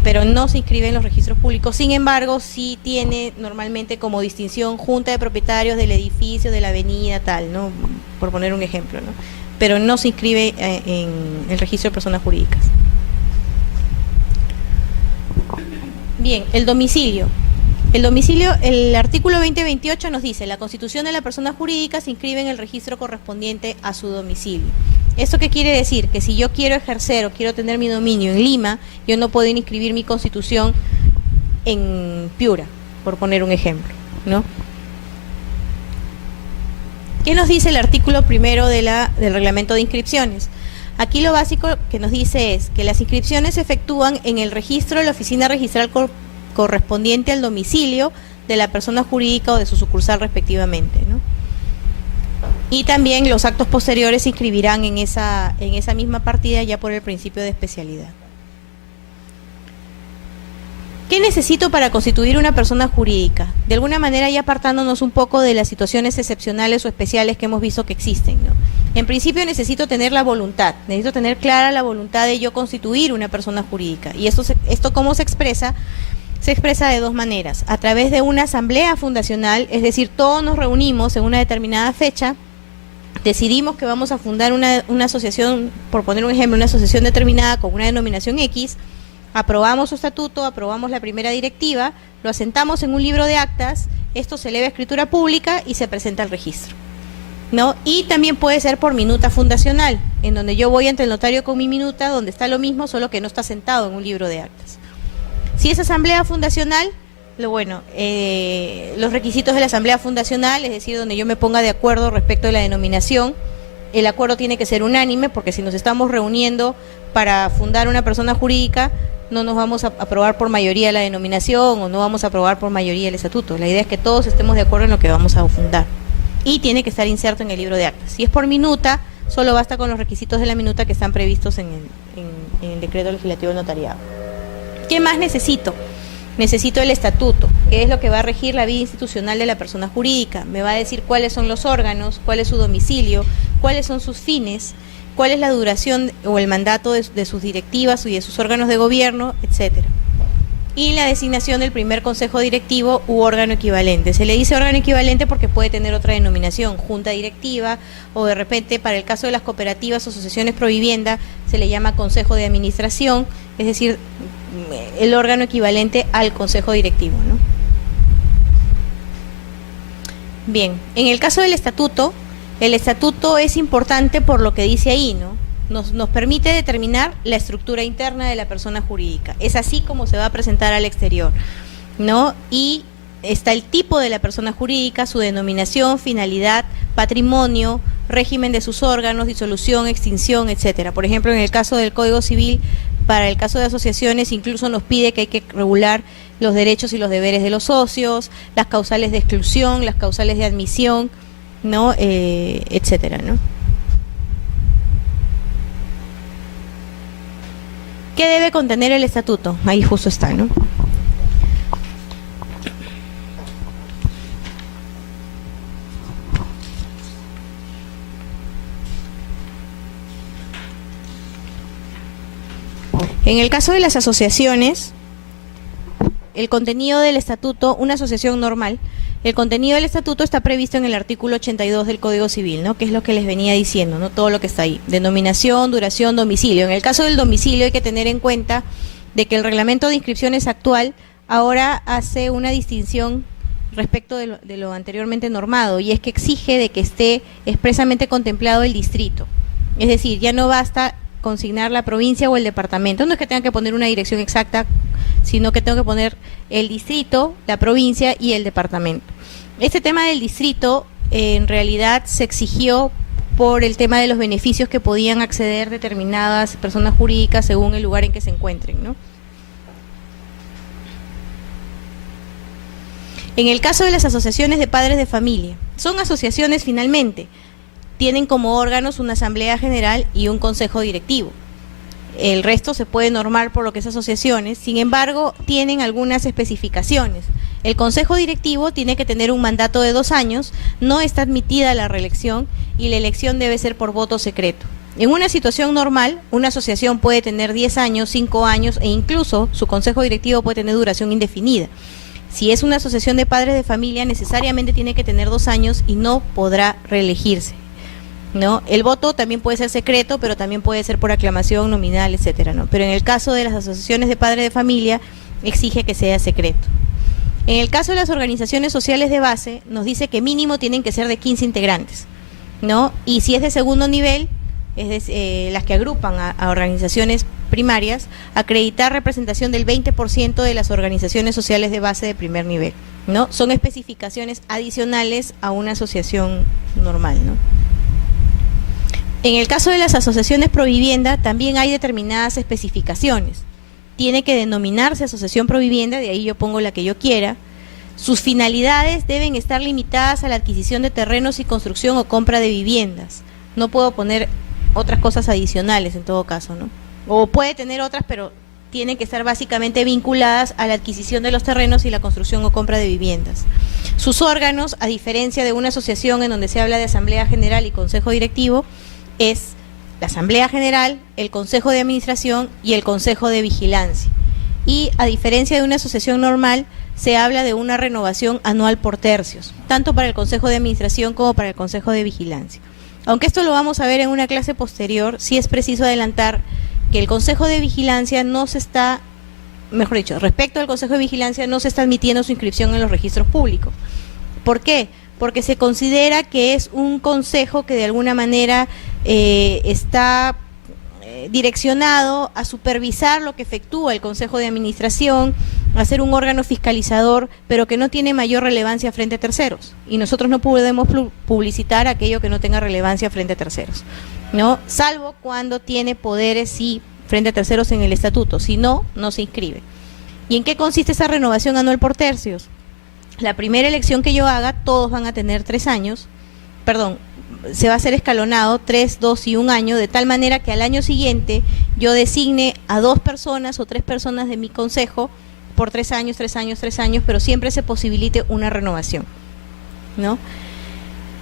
Pero no se inscribe en los registros públicos. Sin embargo, sí tiene normalmente como distinción Junta de Propietarios del edificio, de la avenida, tal, ¿no? Por poner un ejemplo, ¿no? Pero no se inscribe en el registro de personas jurídicas. Bien, el domicilio. El domicilio, el artículo 2028 nos dice: la constitución de la persona jurídica se inscribe en el registro correspondiente a su domicilio. ¿Esto qué quiere decir? Que si yo quiero ejercer o quiero tener mi dominio en Lima, yo no puedo inscribir mi constitución en Piura, por poner un ejemplo, ¿no? ¿Qué nos dice el artículo primero del reglamento de inscripciones? Aquí lo básico que nos dice es que las inscripciones se efectúan en el registro de la oficina registral correspondiente al domicilio de la persona jurídica o de su sucursal respectivamente, ¿no? Y también los actos posteriores se inscribirán en esa misma partida ya por el principio de especialidad. ¿Qué necesito para constituir una persona jurídica? De alguna manera ya apartándonos un poco de las situaciones excepcionales o especiales que hemos visto que existen, ¿no? En principio necesito tener la voluntad, necesito tener clara la voluntad de yo constituir una persona jurídica. ¿Y esto cómo se expresa? Se expresa de dos maneras: a través de una asamblea fundacional, es decir, todos nos reunimos en una determinada fecha, decidimos que vamos a fundar una asociación, por poner un ejemplo, una asociación determinada con una denominación X, aprobamos su estatuto, aprobamos la primera directiva, lo asentamos en un libro de actas, esto se eleva a escritura pública y se presenta al registro, ¿no? Y también puede ser por minuta fundacional, en donde yo voy ante el notario con mi minuta, donde está lo mismo, solo que no está sentado en un libro de actas. Si es asamblea fundacional, los requisitos de la asamblea fundacional, es decir, donde yo me ponga de acuerdo respecto de la denominación, el acuerdo tiene que ser unánime, porque si nos estamos reuniendo para fundar una persona jurídica, no nos vamos a aprobar por mayoría la denominación o no vamos a aprobar por mayoría el estatuto. La idea es que todos estemos de acuerdo en lo que vamos a fundar. Y tiene que estar inserto en el libro de actas. Si es por minuta, solo basta con los requisitos de la minuta que están previstos en el decreto legislativo del notariado. ¿Qué más necesito? Necesito el estatuto, que es lo que va a regir la vida institucional de la persona jurídica. Me va a decir cuáles son los órganos, cuál es su domicilio, cuáles son sus fines, cuál es la duración o el mandato de sus directivas y de sus órganos de gobierno, etcétera. Y la designación del primer consejo directivo u órgano equivalente. Se le dice órgano equivalente porque puede tener otra denominación, junta directiva, o de repente para el caso de las cooperativas o asociaciones provivienda se le llama consejo de administración, es decir, el órgano equivalente al consejo directivo, ¿no? Bien, en el caso del estatuto, el estatuto es importante por lo que dice ahí, ¿no? Nos permite determinar la estructura interna de la persona jurídica. Es así como se va a presentar al exterior, ¿no? Y está el tipo de la persona jurídica, su denominación, finalidad, patrimonio, régimen de sus órganos, disolución, extinción, etcétera. Por ejemplo, en el caso del Código Civil, para el caso de asociaciones, incluso nos pide que hay que regular los derechos y los deberes de los socios, las causales de exclusión, las causales de admisión, ¿no? Etcétera, ¿no? ¿Qué debe contener el estatuto? Ahí justo está, ¿no? En el caso de las asociaciones, el contenido del estatuto, una asociación normal, el contenido del estatuto está previsto en el artículo 82 del Código Civil, ¿no? Que es lo que les venía diciendo, ¿no? Todo lo que está ahí. Denominación, duración, domicilio. En el caso del domicilio hay que tener en cuenta de que el reglamento de inscripciones actual ahora hace una distinción respecto de lo anteriormente normado, y es que exige de que esté expresamente contemplado el distrito. Es decir, ya no basta consignar la provincia o el departamento. No es que tenga que poner una dirección exacta, sino que tengo que poner el distrito, la provincia y el departamento. Este tema del distrito en realidad se exigió por el tema de los beneficios que podían acceder determinadas personas jurídicas según el lugar en que se encuentren, ¿no? En el caso de las asociaciones de padres de familia, son asociaciones finalmente, tienen como órganos una asamblea general y un consejo directivo. El resto se puede normar por lo que es asociaciones, sin embargo, tienen algunas especificaciones. El consejo directivo tiene que tener un mandato de 2 años, no está admitida la reelección y la elección debe ser por voto secreto. En una situación normal, una asociación puede tener 10 años, 5 años e incluso su consejo directivo puede tener duración indefinida. Si es una asociación de padres de familia, necesariamente tiene que tener 2 años y no podrá reelegirse, ¿no? El voto también puede ser secreto, pero también puede ser por aclamación nominal, etcétera, ¿no? Pero en el caso de las asociaciones de padres de familia, exige que sea secreto. En el caso de las organizaciones sociales de base, nos dice que mínimo tienen que ser de 15 integrantes, ¿no? Y si es de segundo nivel, es las que agrupan a organizaciones primarias, acreditar representación del 20% de las organizaciones sociales de base de primer nivel, ¿no? Son especificaciones adicionales a una asociación normal, ¿no? En el caso de las asociaciones Provivienda, también hay determinadas especificaciones. Tiene que denominarse asociación Provivienda, de ahí yo pongo la que yo quiera. Sus finalidades deben estar limitadas a la adquisición de terrenos y construcción o compra de viviendas. No puedo poner otras cosas adicionales en todo caso, ¿no? O puede tener otras, pero tienen que estar básicamente vinculadas a la adquisición de los terrenos y la construcción o compra de viviendas. Sus órganos, a diferencia de una asociación en donde se habla de asamblea general y consejo directivo, es la asamblea general, el consejo de administración y el consejo de vigilancia. Y a diferencia de una asociación normal, se habla de una renovación anual por tercios, tanto para el consejo de administración como para el consejo de vigilancia. Aunque esto lo vamos a ver en una clase posterior, sí es preciso adelantar que el consejo de vigilancia no se está, mejor dicho, respecto al consejo de vigilancia no se está admitiendo su inscripción en los registros públicos. ¿Por qué? Porque se considera que es un consejo que de alguna manera está direccionado a supervisar lo que efectúa el Consejo de Administración, a ser un órgano fiscalizador, pero que no tiene mayor relevancia frente a terceros. Y nosotros no podemos publicitar aquello que no tenga relevancia frente a terceros, ¿no? Salvo cuando tiene poderes, sí, frente a terceros en el estatuto, si no, no se inscribe. ¿Y en qué consiste esa renovación anual por tercios? La primera elección que yo haga, todos van a tener 3 años, perdón, se va a hacer escalonado 3, 2 y 1 año, de tal manera que al año siguiente yo designe a 2 personas o 3 personas de mi consejo por 3 años, 3 años, 3 años, pero siempre se posibilite una renovación, ¿no?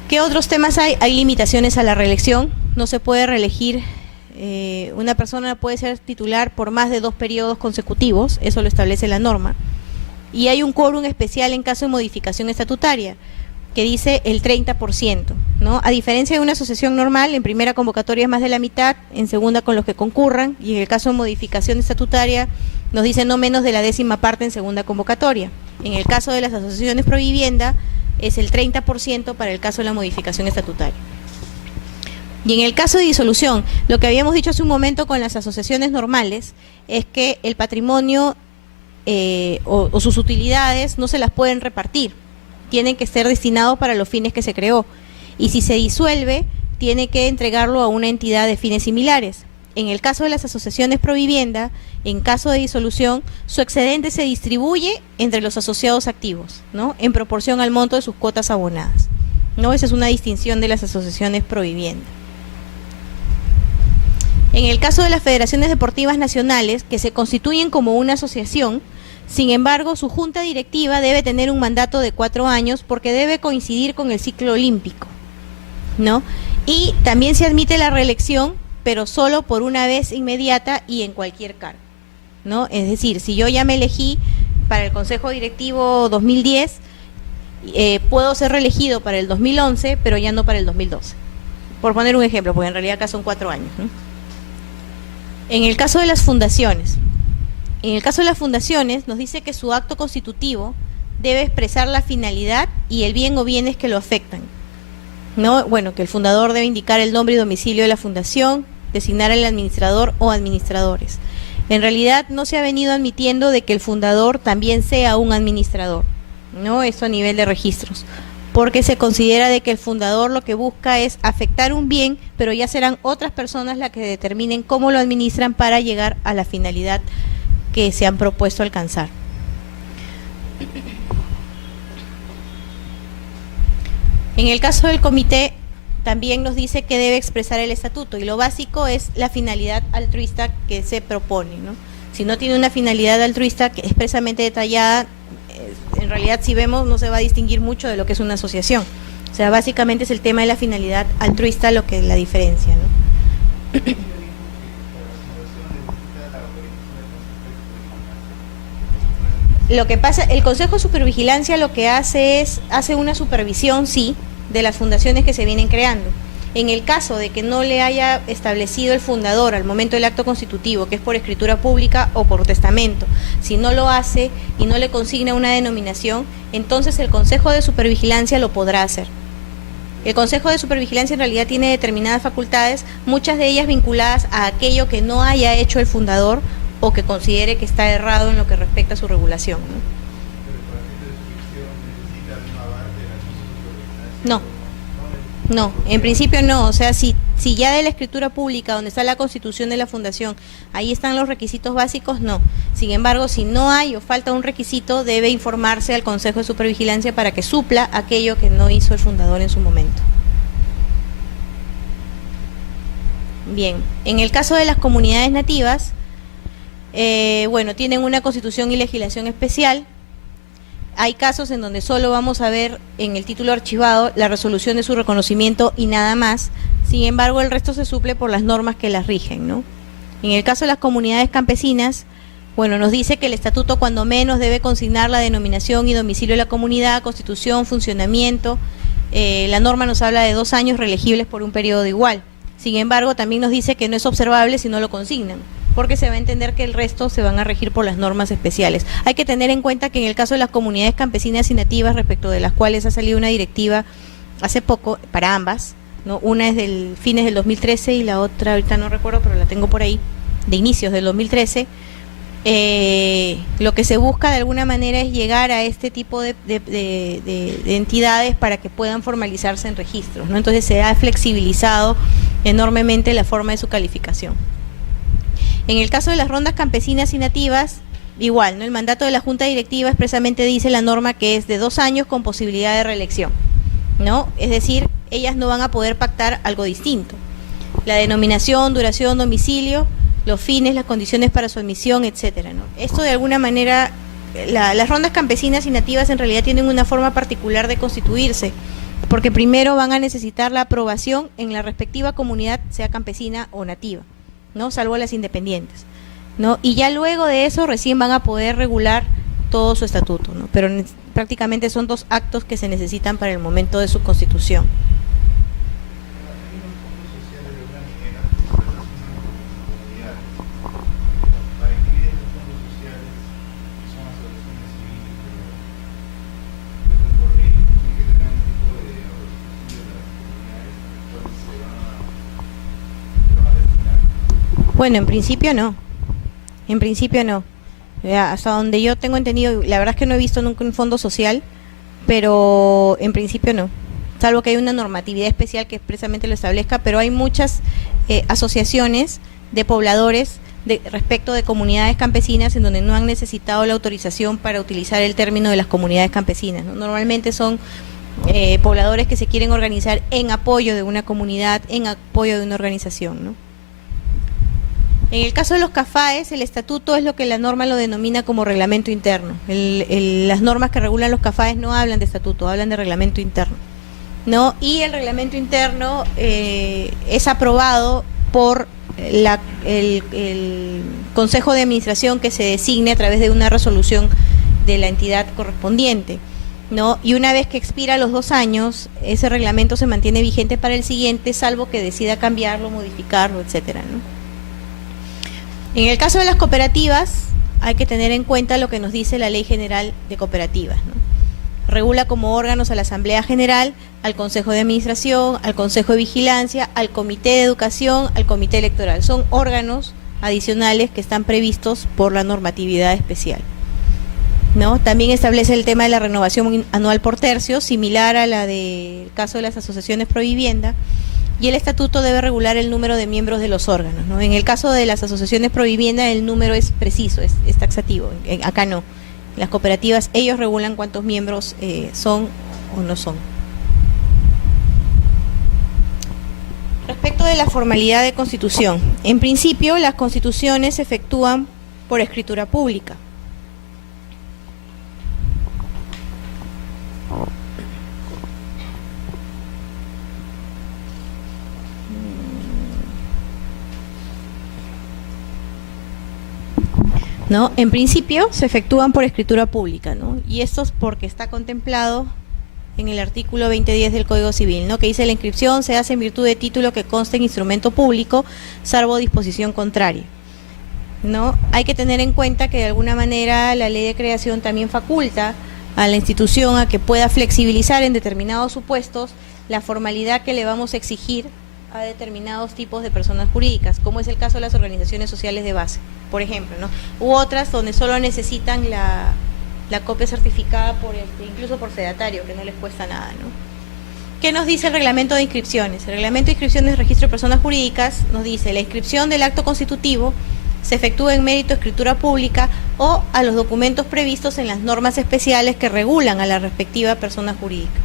¿Qué otros temas hay? Hay limitaciones a la reelección, no se puede reelegir, una persona puede ser titular por más de 2 periodos consecutivos, eso lo establece la norma, y hay un quórum especial en caso de modificación estatutaria, que dice el 30%, ¿no? A diferencia de una asociación normal, en primera convocatoria es más de la mitad, en segunda con los que concurran, y en el caso de modificación estatutaria nos dice no menos de la 10ª parte en segunda convocatoria. En el caso de las asociaciones Provivienda es el 30% para el caso de la modificación estatutaria. Y en el caso de disolución, lo que habíamos dicho hace un momento con las asociaciones normales es que el patrimonio o sus utilidades no se las pueden repartir, tienen que ser destinados para los fines que se creó, y si se disuelve tiene que entregarlo a una entidad de fines similares. En el caso de las asociaciones Provivienda, en caso de disolución, su excedente se distribuye entre los asociados activos, ¿no? En proporción al monto de sus cuotas abonadas, ¿no? Esa es una distinción de las asociaciones Provivienda. En el caso de las federaciones deportivas nacionales, que se constituyen como una asociación, sin embargo, su junta directiva debe tener un mandato de 4 años porque debe coincidir con el ciclo olímpico, ¿no? Y también se admite la reelección, pero solo por una vez inmediata y en cualquier cargo, ¿no? Es decir, si yo ya me elegí para el Consejo Directivo 2010, puedo ser reelegido para el 2011, pero ya no para el 2012. Por poner un ejemplo, porque en realidad acá son 4 años, ¿no? En el caso de las fundaciones, nos dice que su acto constitutivo debe expresar la finalidad y el bien o bienes que lo afectan, ¿no? Bueno, que el fundador debe indicar el nombre y domicilio de la fundación, designar al administrador o administradores. En realidad no se ha venido admitiendo de que el fundador también sea un administrador, ¿no? Esto a nivel de registros, porque se considera de que el fundador lo que busca es afectar un bien, pero ya serán otras personas las que determinen cómo lo administran para llegar a la finalidad que se han propuesto alcanzar. En el caso del comité, también nos dice que debe expresar el estatuto, y lo básico es la finalidad altruista que se propone, ¿no? Si no tiene una finalidad altruista que expresamente detallada, en realidad, si vemos, no se va a distinguir mucho de lo que es una asociación. O sea, básicamente es el tema de la finalidad altruista lo que es la diferencia, ¿no? Lo que pasa, el Consejo de Supervigilancia lo que hace es, hace una supervisión, sí, de las fundaciones que se vienen creando. En el caso de que no le haya establecido el fundador al momento del acto constitutivo, que es por escritura pública o por testamento, si no lo hace y no le consigna una denominación, entonces el Consejo de Supervigilancia lo podrá hacer. El Consejo de Supervigilancia en realidad tiene determinadas facultades, muchas de ellas vinculadas a aquello que no haya hecho el fundador o que considere que está errado en lo que respecta a su regulación, ¿no? No, en principio no. O sea, si ya de la escritura pública, donde está la constitución de la fundación, ahí están los requisitos básicos, no. Sin embargo, si no hay o falta un requisito, debe informarse al Consejo de Supervigilancia para que supla aquello que no hizo el fundador en su momento. Bien, en el caso de las comunidades nativas, bueno, tienen una constitución y legislación especial. Hay casos en donde solo vamos a ver en el título archivado la resolución de su reconocimiento y nada más. Sin embargo, el resto se suple por las normas que las rigen, ¿no? En el caso de las comunidades campesinas, bueno, nos dice que el estatuto cuando menos debe consignar la denominación y domicilio de la comunidad, constitución, funcionamiento. La norma nos habla de 2 años reelegibles por un periodo igual. Sin embargo, también nos dice que no es observable si no lo consignan, porque se va a entender que el resto se van a regir por las normas especiales. Hay que tener en cuenta que en el caso de las comunidades campesinas y nativas, respecto de las cuales ha salido una directiva hace poco, para ambas, ¿no? Una es del fines del 2013 y la otra, ahorita no recuerdo, pero la tengo por ahí, de inicios del 2013, lo que se busca de alguna manera es llegar a este tipo de entidades para que puedan formalizarse en registros, ¿no? Entonces se ha flexibilizado enormemente la forma de su calificación. En el caso de las rondas campesinas y nativas, igual, ¿no? El mandato de la Junta Directiva expresamente dice la norma que es de 2 años con posibilidad de reelección, ¿no? Es decir, ellas no van a poder pactar algo distinto. La denominación, duración, domicilio, los fines, las condiciones para su admisión, etcétera, ¿no? Esto de alguna manera, las rondas campesinas y nativas en realidad tienen una forma particular de constituirse, porque primero van a necesitar la aprobación en la respectiva comunidad, sea campesina o nativa, ¿no? Salvo las independientes, ¿no? Y ya luego de eso recién van a poder regular todo su estatuto, ¿no? Pero prácticamente son 2 actos que se necesitan para el momento de su constitución. Bueno, en principio no. En principio no. Hasta donde yo tengo entendido, la verdad es que no he visto nunca un fondo social, pero en principio no. Salvo que hay una normatividad especial que expresamente lo establezca, pero hay muchas asociaciones de pobladores respecto de comunidades campesinas en donde no han necesitado la autorización para utilizar el término de las comunidades campesinas, ¿no? Normalmente son pobladores que se quieren organizar en apoyo de una comunidad, en apoyo de una organización, ¿no? En el caso de los CAFAES, el estatuto es lo que la norma lo denomina como reglamento interno. Las normas que regulan los CAFAES no hablan de estatuto, hablan de reglamento interno, ¿no? Y el reglamento interno es aprobado por el Consejo de Administración, que se designe a través de una resolución de la entidad correspondiente, ¿no? Y una vez que expira los 2 años, ese reglamento se mantiene vigente para el siguiente, salvo que decida cambiarlo, modificarlo, etcétera, ¿no? En el caso de las cooperativas, hay que tener en cuenta lo que nos dice la Ley General de Cooperativas, ¿no? regula como órganos a la Asamblea General, al Consejo de Administración, al Consejo de Vigilancia, al Comité de Educación, al Comité Electoral. Son órganos adicionales que están previstos por la normatividad especial, ¿no? También establece el tema de la renovación anual por tercios, similar a la del caso de las asociaciones pro vivienda, y el estatuto debe regular el número de miembros de los órganos, ¿no? En el caso de las asociaciones pro vivienda el número es preciso, es taxativo, acá no. Las cooperativas, ellos regulan cuántos miembros son o no son. Respecto de la formalidad de constitución, en principio las constituciones se efectúan por escritura pública. ¿No? En principio se efectúan por escritura pública, ¿no? Y esto es porque está contemplado en el artículo 2010 del Código Civil, ¿no? Que dice: la inscripción se hace en virtud de título que conste en instrumento público, salvo disposición contraria, ¿no? Hay que tener en cuenta que de alguna manera la ley de creación también faculta a la institución a que pueda flexibilizar en determinados supuestos la formalidad que le vamos a exigir a determinados tipos de personas jurídicas, como es el caso de las organizaciones sociales de base, por ejemplo, ¿no? U otras donde solo necesitan la copia certificada por incluso por fedatario, que no les cuesta nada, ¿no? ¿Qué nos dice el reglamento de inscripciones? El reglamento de inscripciones de registro de personas jurídicas nos dice: la inscripción del acto constitutivo se efectúa en mérito de escritura pública o a los documentos previstos en las normas especiales que regulan a la respectiva persona jurídica.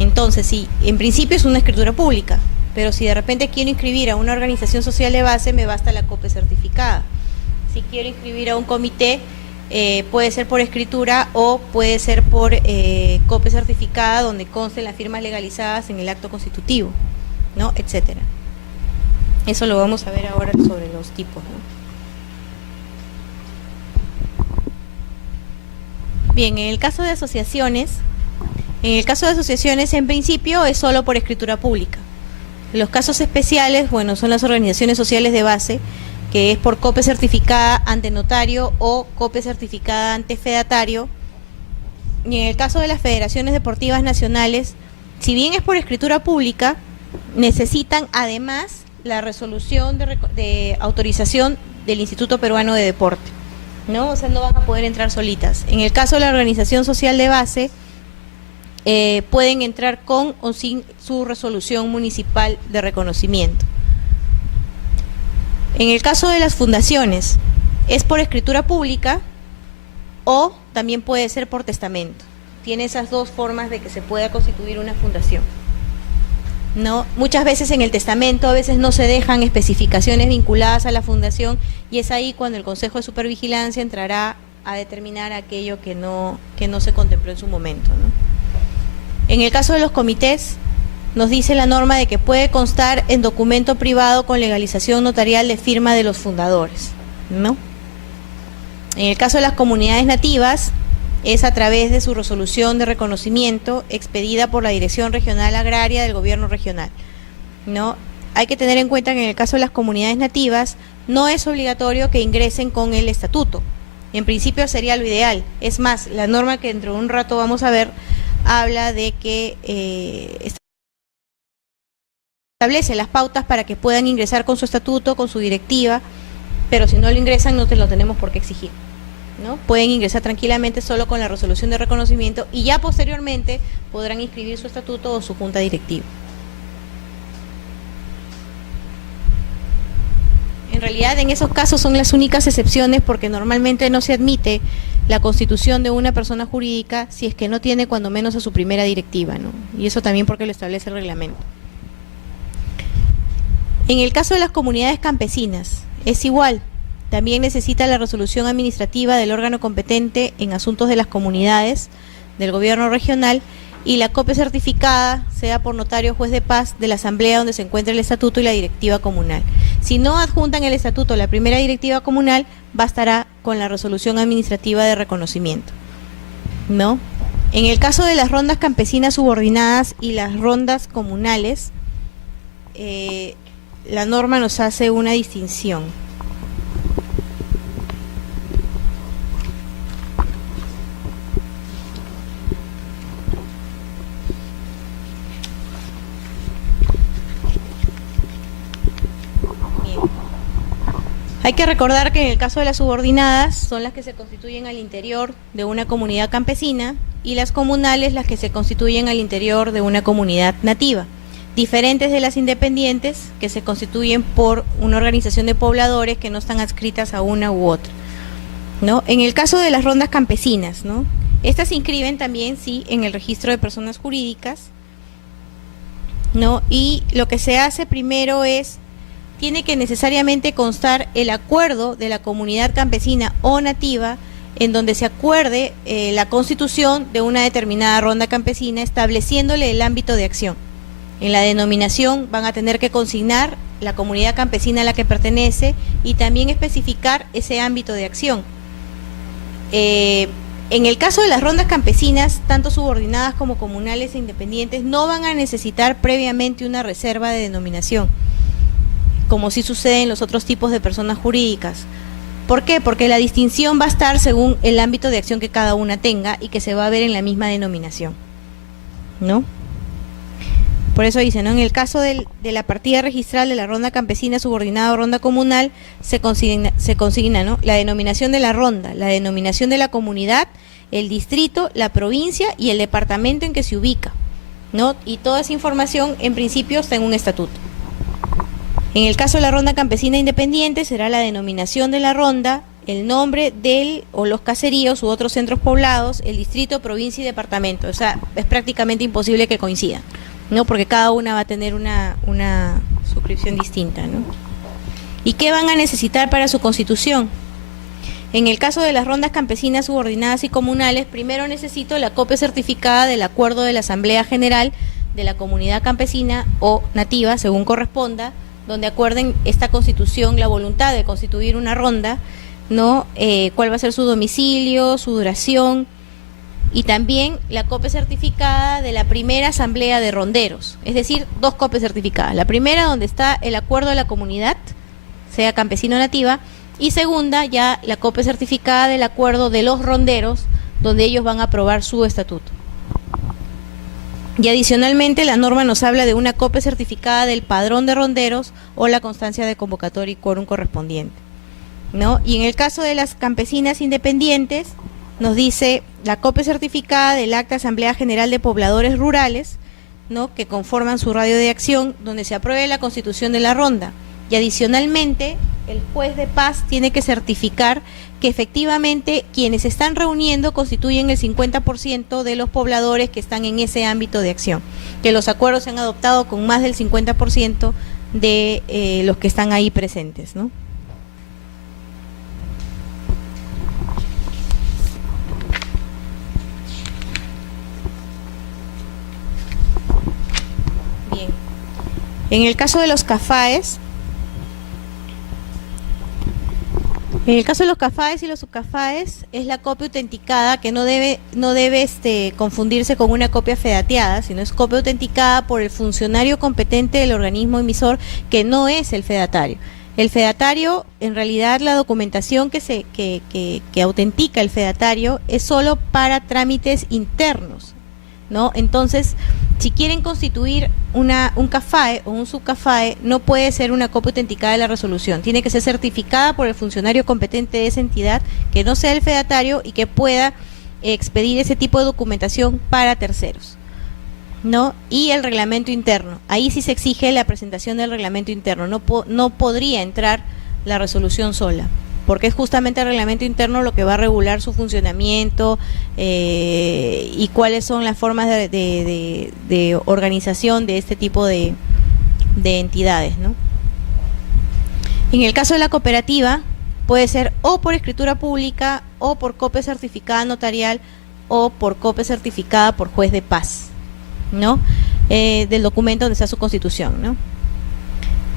Entonces, si en principio es una escritura pública, pero si de repente quiero inscribir a una organización social de base, me basta la copia certificada. Si quiero inscribir a un comité, puede ser por escritura o puede ser por copia certificada donde consten las firmas legalizadas en el acto constitutivo, ¿no? Etcétera. Eso lo vamos a ver ahora sobre los tipos, ¿no? Bien, en el caso de asociaciones, en principio es solo por escritura pública. Los casos especiales, bueno, son las organizaciones sociales de base, que es por copia certificada ante notario o copia certificada ante fedatario. Y en el caso de las federaciones deportivas nacionales, si bien es por escritura pública, necesitan además la resolución de autorización del Instituto Peruano de Deporte, ¿no? O sea, no van a poder entrar solitas. En el caso de la organización social de base, pueden entrar con o sin su resolución municipal de reconocimiento. En el caso de las fundaciones, es por escritura pública o también puede ser por testamento. Tiene esas dos formas de que se pueda constituir una fundación, ¿no? Muchas veces en el testamento a veces no se dejan especificaciones vinculadas a la fundación y es ahí cuando el Consejo de Supervigilancia entrará a determinar aquello que no se contempló en su momento, ¿no? En el caso de los comités, nos dice la norma de que puede constar en documento privado con legalización notarial de firma de los fundadores, ¿no? En el caso de las comunidades nativas, es a través de su resolución de reconocimiento expedida por la Dirección Regional Agraria del Gobierno Regional, ¿no? Hay que tener en cuenta que en el caso de las comunidades nativas no es obligatorio que ingresen con el estatuto. En principio sería lo ideal. Es más, la norma que dentro de un rato vamos a ver habla de que establece las pautas para que puedan ingresar con su estatuto, con su directiva, pero si no lo ingresan no te lo tenemos por qué exigir, ¿no? Pueden ingresar tranquilamente solo con la resolución de reconocimiento y ya posteriormente podrán inscribir su estatuto o su junta directiva. En realidad en esos casos son las únicas excepciones porque normalmente no se admite la constitución de una persona jurídica si es que no tiene cuando menos a su primera directiva, ¿no? Y eso también porque lo establece el reglamento. En el caso de las comunidades campesinas, es igual, también necesita la resolución administrativa del órgano competente en asuntos de las comunidades, del gobierno regional, y la copia certificada, sea por notario o juez de paz, de la asamblea donde se encuentra el estatuto y la directiva comunal. Si no adjuntan el estatuto a la primera directiva comunal, bastará con la resolución administrativa de reconocimiento, ¿no? En el caso de las rondas campesinas subordinadas y las rondas comunales, la norma nos hace una distinción. Hay que recordar que en el caso de las subordinadas son las que se constituyen al interior de una comunidad campesina y las comunales las que se constituyen al interior de una comunidad nativa, diferentes de las independientes que se constituyen por una organización de pobladores que no están adscritas a una u otra, ¿no? En el caso de las rondas campesinas, ¿no? Estas se inscriben también, sí, en el registro de personas jurídicas, ¿no? Y lo que se hace primero es, tiene que necesariamente constar el acuerdo de la comunidad campesina o nativa en donde se acuerde la constitución de una determinada ronda campesina estableciéndole el ámbito de acción. En la denominación van a tener que consignar la comunidad campesina a la que pertenece y también especificar ese ámbito de acción. En el caso de las rondas campesinas, tanto subordinadas como comunales e independientes, no van a necesitar previamente una reserva de denominación, como sí sucede en los otros tipos de personas jurídicas. ¿Por qué? Porque la distinción va a estar según el ámbito de acción que cada una tenga y que se va a ver en la misma denominación, ¿no? Por eso dice, ¿no? En el caso de la partida registral de la ronda campesina subordinada o ronda comunal, se consigna, ¿no? La denominación de la ronda, la denominación de la comunidad, el distrito, la provincia y el departamento en que se ubica, ¿no? Y toda esa información, en principio, está en un estatuto. En el caso de la ronda campesina independiente, será la denominación de la ronda, el nombre del o los caseríos u otros centros poblados, el distrito, provincia y departamento. O sea, es prácticamente imposible que coincidan, ¿no? Porque cada una va a tener una suscripción distinta, ¿no? ¿Y qué van a necesitar para su constitución? En el caso de las rondas campesinas subordinadas y comunales, primero necesito la copia certificada del acuerdo de la Asamblea General de la comunidad campesina o nativa, según corresponda, donde acuerden esta constitución, la voluntad de constituir una ronda, ¿no? Cuál va a ser su domicilio, su duración, y también la copia certificada de la primera asamblea de ronderos, es decir, dos copias certificadas. La primera donde está el acuerdo de la comunidad, sea campesino o nativa, y segunda ya la copia certificada del acuerdo de los ronderos, donde ellos van a aprobar su estatuto. Y adicionalmente la norma nos habla de una copia certificada del padrón de ronderos o la constancia de convocatoria y quórum correspondiente, ¿no? Y en el caso de las campesinas independientes, nos dice la copia certificada del acta de Asamblea General de Pobladores Rurales, ¿no? Que conforman su radio de acción, donde se apruebe la constitución de la ronda. Y adicionalmente, el juez de paz tiene que certificar que efectivamente quienes se están reuniendo constituyen el 50% de los pobladores que están en ese ámbito de acción, que los acuerdos se han adoptado con más del 50% de los que están ahí presentes, ¿no? Bien. En el caso de los CAFAES, y los subcafaes es la copia autenticada que no debe confundirse con una copia fedateada, sino es copia autenticada por el funcionario competente del organismo emisor, que no es el fedatario. El fedatario, en realidad, la documentación que autentica el fedatario es solo para trámites internos, ¿no? Entonces, si quieren constituir un CAFAE o un subCAFAE, no puede ser una copia autenticada de la resolución, tiene que ser certificada por el funcionario competente de esa entidad, que no sea el fedatario y que pueda expedir ese tipo de documentación para terceros, ¿no? Y el reglamento interno, ahí sí se exige la presentación del reglamento interno, no podría entrar la resolución sola, porque es justamente el reglamento interno lo que va a regular su funcionamiento y cuáles son las formas de organización de este tipo de entidades, ¿no? En el caso de la cooperativa, puede ser o por escritura pública, o por copia certificada notarial, o por copia certificada por juez de paz, ¿no? Del documento donde está su constitución, ¿no?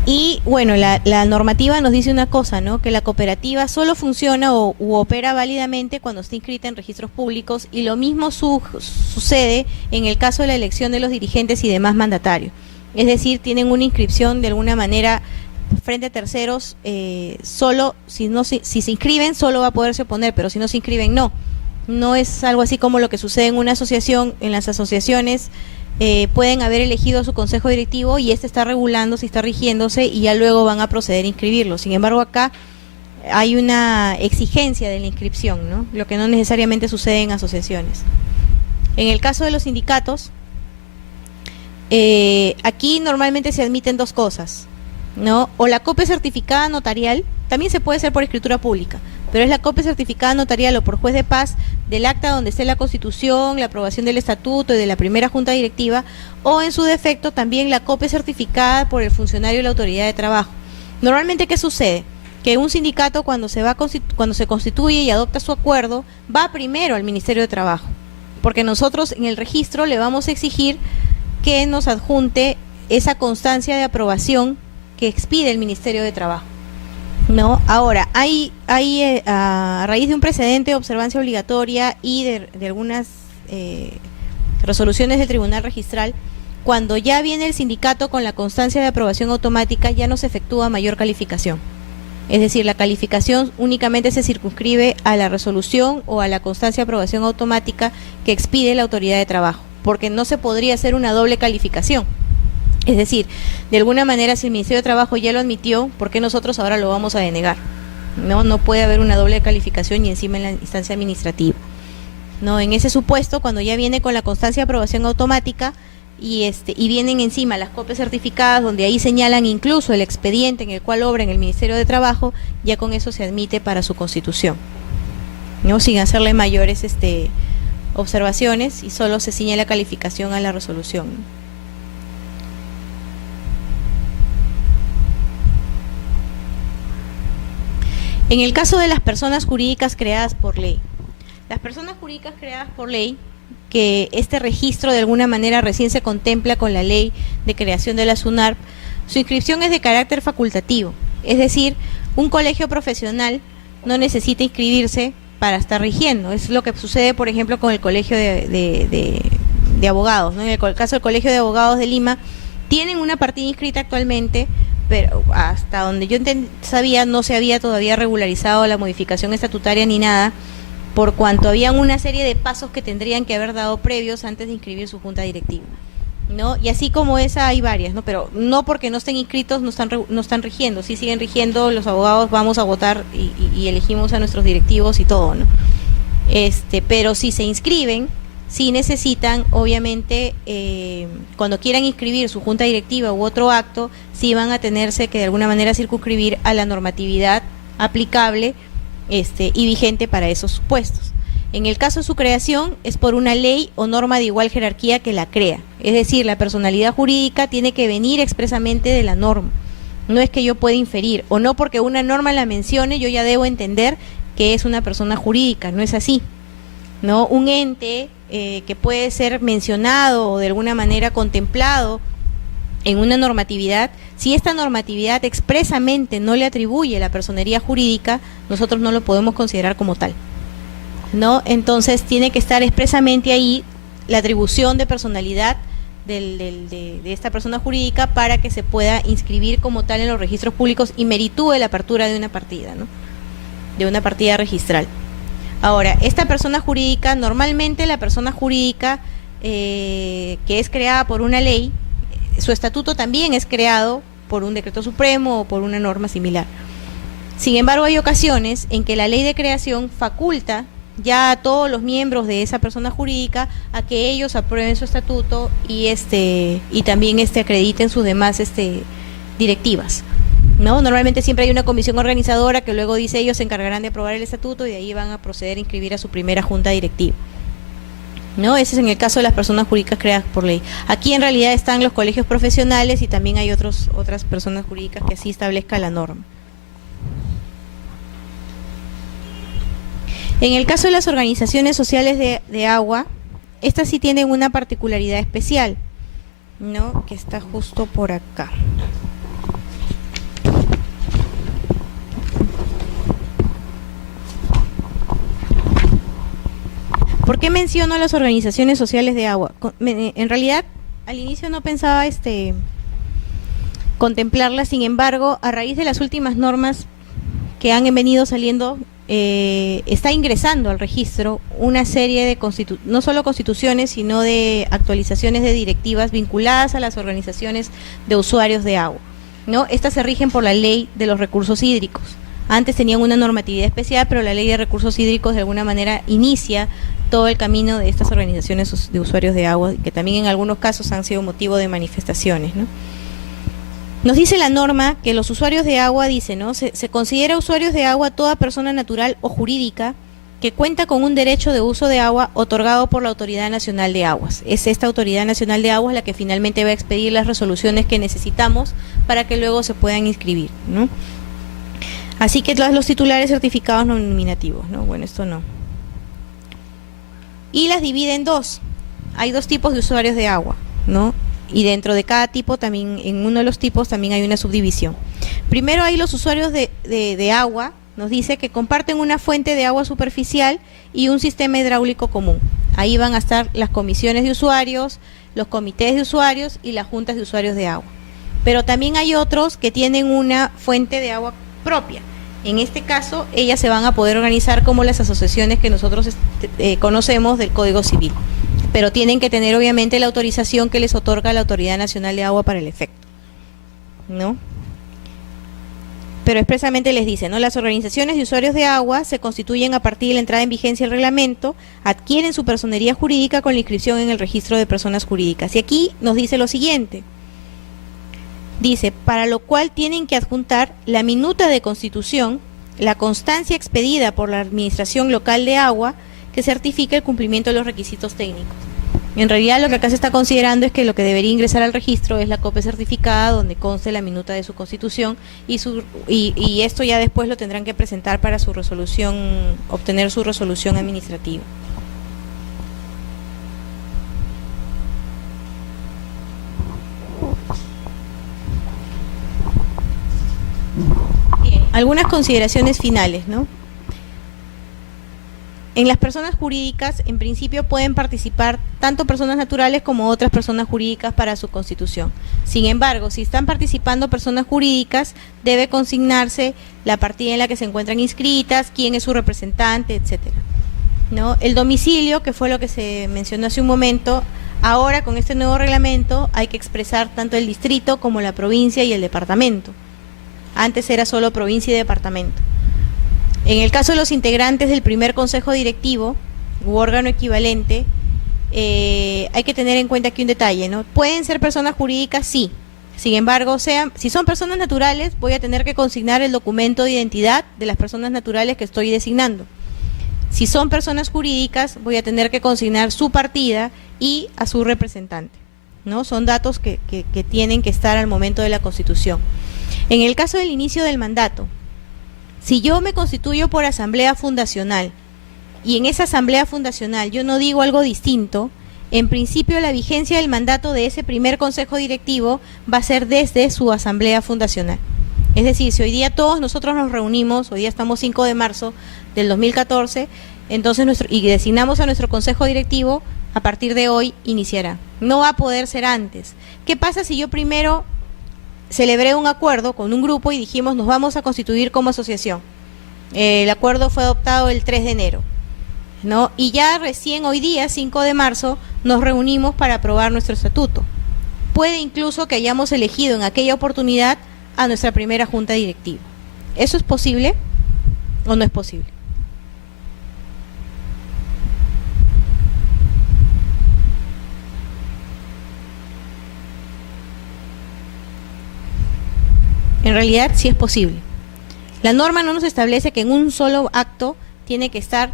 Y bueno, la normativa nos dice una cosa, ¿no? Que la cooperativa solo funciona u opera válidamente cuando está inscrita en registros públicos, y lo mismo sucede en el caso de la elección de los dirigentes y demás mandatarios. Es decir, tienen una inscripción de alguna manera frente a terceros, solo si se inscriben solo va a poderse oponer, pero si no se inscriben no. No es algo así como lo que sucede en una asociación. En las asociaciones pueden haber elegido su consejo directivo y este está regulando, si está rigiéndose, y ya luego van a proceder a inscribirlo. Sin embargo, acá hay una exigencia de la inscripción, ¿no? Lo que no necesariamente sucede en asociaciones. En el caso de los sindicatos, aquí normalmente se admiten dos cosas, ¿no? O la copia certificada notarial, también se puede hacer por escritura pública, pero es la copia certificada notarial o por juez de paz del acta donde esté la constitución, la aprobación del estatuto y de la primera junta directiva, o en su defecto también la copia certificada por el funcionario de la autoridad de trabajo. Normalmente, ¿qué sucede? Que un sindicato cuando se constituye y adopta su acuerdo, va primero al Ministerio de Trabajo, porque nosotros en el registro le vamos a exigir que nos adjunte esa constancia de aprobación que expide el Ministerio de Trabajo, ¿no? Ahora, hay a raíz de un precedente de observancia obligatoria y de algunas resoluciones del Tribunal Registral, cuando ya viene el sindicato con la constancia de aprobación automática, ya no se efectúa mayor calificación. Es decir, la calificación únicamente se circunscribe a la resolución o a la constancia de aprobación automática que expide la autoridad de trabajo, porque no se podría hacer una doble calificación. Es decir, de alguna manera, si el Ministerio de Trabajo ya lo admitió, ¿por qué nosotros ahora lo vamos a denegar? No puede haber una doble calificación y encima en la instancia administrativa. No, en ese supuesto, cuando ya viene con la constancia de aprobación automática y vienen encima las copias certificadas donde ahí señalan incluso el expediente en el cual obra en el Ministerio de Trabajo, ya con eso se admite para su constitución, ¿no? Sin hacerle mayores observaciones, y solo se ciñe la calificación a la resolución. En el caso de las personas jurídicas creadas por ley, las personas jurídicas creadas por ley, que este registro de alguna manera recién se contempla con la ley de creación de la SUNARP, su inscripción es de carácter facultativo, es decir, un colegio profesional no necesita inscribirse para estar rigiendo. Es lo que sucede, por ejemplo, con el colegio de abogados, ¿no? En el caso del Colegio de Abogados de Lima, tienen una partida inscrita actualmente, pero hasta donde yo sabía no se había todavía regularizado la modificación estatutaria ni nada, por cuanto habían una serie de pasos que tendrían que haber dado previos antes de inscribir su junta directiva, ¿no? Y así como esa hay varias, ¿no? Pero no porque no estén inscritos no están rigiendo, sí siguen rigiendo. Los abogados vamos a votar y elegimos a nuestros directivos y todo, ¿no? Pero si se inscriben, sí necesitan, obviamente, cuando quieran inscribir su junta directiva u otro acto, sí van a tenerse que de alguna manera circunscribir a la normatividad aplicable y vigente para esos supuestos. En el caso de su creación, es por una ley o norma de igual jerarquía que la crea. Es decir, la personalidad jurídica tiene que venir expresamente de la norma. No es que yo pueda inferir, o no porque una norma la mencione, yo ya debo entender que es una persona jurídica. No es así, ¿no? Un ente que puede ser mencionado o de alguna manera contemplado en una normatividad, si esta normatividad expresamente no le atribuye la personería jurídica, nosotros no lo podemos considerar como tal, ¿no? Entonces tiene que estar expresamente ahí la atribución de personalidad de esta persona jurídica para que se pueda inscribir como tal en los registros públicos y meritúe la apertura de una partida, ¿no? De una partida registral. Ahora, esta persona jurídica, normalmente la persona jurídica que es creada por una ley, su estatuto también es creado por un decreto supremo o por una norma similar. Sin embargo, hay ocasiones en que la ley de creación faculta ya a todos los miembros de esa persona jurídica a que ellos aprueben su estatuto y también acrediten sus demás directivas, ¿no? Normalmente siempre hay una comisión organizadora que luego dice ellos se encargarán de aprobar el estatuto y de ahí van a proceder a inscribir a su primera junta directiva, ¿no? Ese es en el caso de las personas jurídicas creadas por ley. Aquí en realidad están los colegios profesionales y también hay otras personas jurídicas que así establezca la norma. En el caso de las organizaciones sociales de agua, estas sí tienen una particularidad especial, ¿no? Que está justo por acá. ¿Por qué menciono las organizaciones sociales de agua? En realidad, al inicio no pensaba contemplarlas, sin embargo, a raíz de las últimas normas que han venido saliendo, está ingresando al registro una serie de no solo constituciones, sino de actualizaciones de directivas vinculadas a las organizaciones de usuarios de agua, ¿no? Estas se rigen por la ley de los recursos hídricos. Antes tenían una normatividad especial, pero la ley de recursos hídricos de alguna manera inicia todo el camino de estas organizaciones de usuarios de agua, que también en algunos casos han sido motivo de manifestaciones, ¿no? Nos dice la norma que los usuarios de agua, dice, ¿no? Se considera usuarios de agua toda persona natural o jurídica que cuenta con un derecho de uso de agua otorgado por la Autoridad Nacional de Aguas. Es esta Autoridad Nacional de Aguas la que finalmente va a expedir las resoluciones que necesitamos para que luego se puedan inscribir, ¿no? Así que los titulares certificados nominativos, ¿no? Bueno, esto no. Y las divide en dos. Hay dos tipos de usuarios de agua, ¿no? Y dentro de cada tipo también, en uno de los tipos también hay una subdivisión. Primero hay los usuarios de agua, nos dice que comparten una fuente de agua superficial y un sistema hidráulico común. Ahí van a estar las comisiones de usuarios, los comités de usuarios y las juntas de usuarios de agua. Pero también hay otros que tienen una fuente de agua propia. En este caso, ellas se van a poder organizar como las asociaciones que nosotros conocemos del Código Civil. Pero tienen que tener obviamente la autorización que les otorga la Autoridad Nacional de Agua para el efecto, ¿no? Pero expresamente les dice, ¿no? Las organizaciones de usuarios de agua se constituyen a partir de la entrada en vigencia del reglamento, adquieren su personería jurídica con la inscripción en el registro de personas jurídicas. Y aquí nos dice lo siguiente. Dice, para lo cual tienen que adjuntar la minuta de constitución, la constancia expedida por la Administración Local de Agua, que certifique el cumplimiento de los requisitos técnicos. En realidad lo que acá se está considerando es que lo que debería ingresar al registro es la copia certificada donde conste la minuta de su constitución y esto ya después lo tendrán que presentar para su resolución, obtener su resolución administrativa. Bien, algunas consideraciones finales, ¿no? En las personas jurídicas, en principio, pueden participar tanto personas naturales como otras personas jurídicas para su constitución. Sin embargo, si están participando personas jurídicas, debe consignarse la partida en la que se encuentran inscritas, quién es su representante, etcétera, ¿no? El domicilio, que fue lo que se mencionó hace un momento, ahora con este nuevo reglamento hay que expresar tanto el distrito como la provincia y el departamento. Antes era solo provincia y departamento. En el caso de los integrantes del primer consejo directivo u órgano equivalente, hay que tener en cuenta aquí un detalle, ¿no? Pueden ser personas jurídicas, sí. Sin embargo, si son personas naturales, voy a tener que consignar el documento de identidad de las personas naturales que estoy designando. Si son personas jurídicas, voy a tener que consignar su partida y a su representante, ¿no? Son datos que tienen que estar al momento de la constitución. En el caso del inicio del mandato, si yo me constituyo por asamblea fundacional y en esa asamblea fundacional yo no digo algo distinto, en principio la vigencia del mandato de ese primer consejo directivo va a ser desde su asamblea fundacional. Es decir, si hoy día todos nosotros nos reunimos, hoy día estamos 5 de marzo del 2014, entonces y designamos a nuestro consejo directivo, a partir de hoy iniciará. No va a poder ser antes. ¿Qué pasa si yo primero celebré un acuerdo con un grupo y dijimos nos vamos a constituir como asociación? El acuerdo fue adoptado el 3 de enero, ¿no? Y ya recién hoy día, 5 de marzo, nos reunimos para aprobar nuestro estatuto. Puede incluso que hayamos elegido en aquella oportunidad a nuestra primera junta directiva. ¿Eso es posible o no es posible? En realidad sí es posible. La norma no nos establece que en un solo acto tiene que estar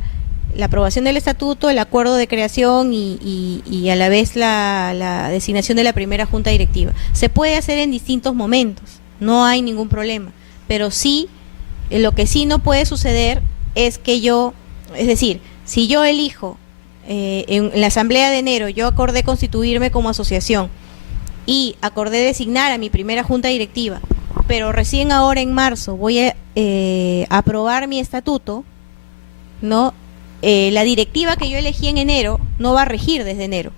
la aprobación del estatuto, el acuerdo de creación y a la vez la designación de la primera junta directiva. Se puede hacer en distintos momentos, no hay ningún problema, pero sí, lo que sí no puede suceder es que es decir, si yo elijo en la asamblea de enero, yo acordé constituirme como asociación y acordé designar a mi primera junta directiva, pero recién ahora en marzo voy a aprobar mi estatuto, ¿no? La directiva que yo elegí en enero no va a regir desde enero.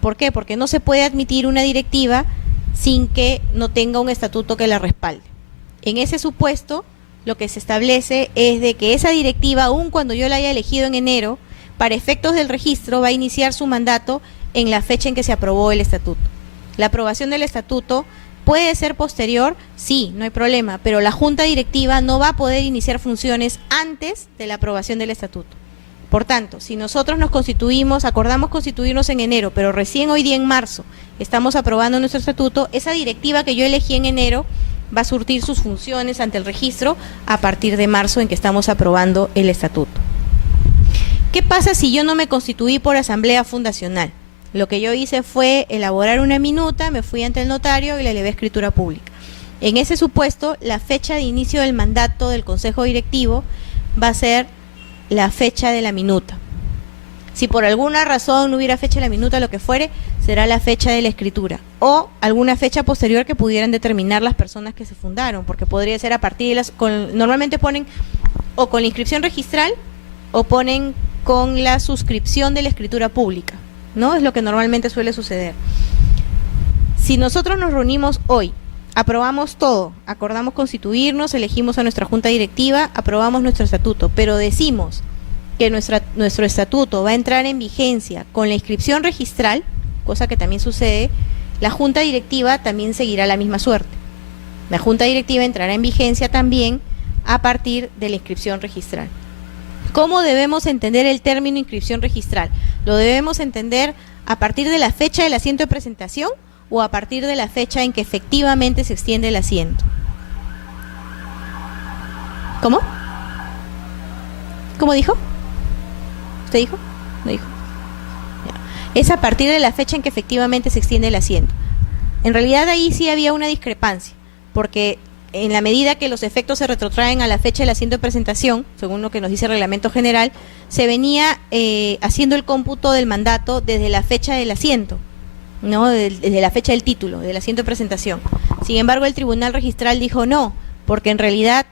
¿Por qué? Porque no se puede admitir una directiva sin que no tenga un estatuto que la respalde. En ese supuesto, lo que se establece es de que esa directiva, aun cuando yo la haya elegido en enero, para efectos del registro va a iniciar su mandato en la fecha en que se aprobó el estatuto. La aprobación del estatuto ¿Puede ser posterior? Sí, no hay problema, pero la Junta Directiva no va a poder iniciar funciones antes de la aprobación del estatuto. Por tanto, si nosotros nos constituimos, acordamos constituirnos en enero, pero recién hoy día en marzo estamos aprobando nuestro estatuto, esa directiva que yo elegí en enero va a surtir sus funciones ante el registro a partir de marzo en que estamos aprobando el estatuto. ¿Qué pasa si yo no me constituí por asamblea fundacional? Lo que yo hice fue elaborar una minuta, me fui ante el notario y le elevé escritura pública. En ese supuesto, la fecha de inicio del mandato del Consejo Directivo va a ser la fecha de la minuta. Si por alguna razón no hubiera fecha de la minuta, lo que fuere, será la fecha de la escritura o alguna fecha posterior que pudieran determinar las personas que se fundaron, porque podría ser a partir de las... normalmente ponen o con la inscripción registral o ponen con la suscripción de la escritura pública, ¿no? Es lo que normalmente suele suceder. Si nosotros nos reunimos hoy, aprobamos todo, acordamos constituirnos, elegimos a nuestra junta directiva, aprobamos nuestro estatuto, pero decimos que nuestro estatuto va a entrar en vigencia con la inscripción registral, cosa que también sucede, la junta directiva también seguirá la misma suerte. La junta directiva entrará en vigencia también a partir de la inscripción registral. ¿Cómo debemos entender el término inscripción registral? ¿Lo debemos entender a partir de la fecha del asiento de presentación o a partir de la fecha en que efectivamente se extiende el asiento? ¿Cómo? ¿Cómo dijo? ¿Usted dijo? No dijo. Ya. Es a partir de la fecha en que efectivamente se extiende el asiento. En realidad ahí sí había una discrepancia, porque en la medida que los efectos se retrotraen a la fecha del asiento de presentación, según lo que nos dice el reglamento general, se venía haciendo el cómputo del mandato desde la fecha del asiento, ¿no? Desde la fecha del título, del asiento de presentación. Sin embargo, el Tribunal Registral dijo no, porque en realidad,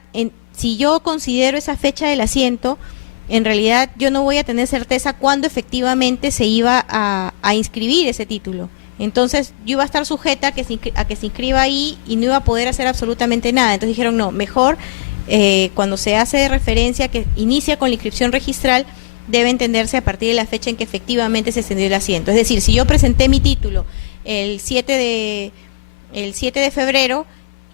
si yo considero esa fecha del asiento, en realidad yo no voy a tener certeza cuándo efectivamente se iba a inscribir ese título. Entonces yo iba a estar sujeta a que se inscriba ahí y no iba a poder hacer absolutamente nada. Entonces dijeron no, mejor cuando se hace referencia que inicia con la inscripción registral, debe entenderse a partir de la fecha en que efectivamente se extendió el asiento. Es decir, si yo presenté mi título el 7 de febrero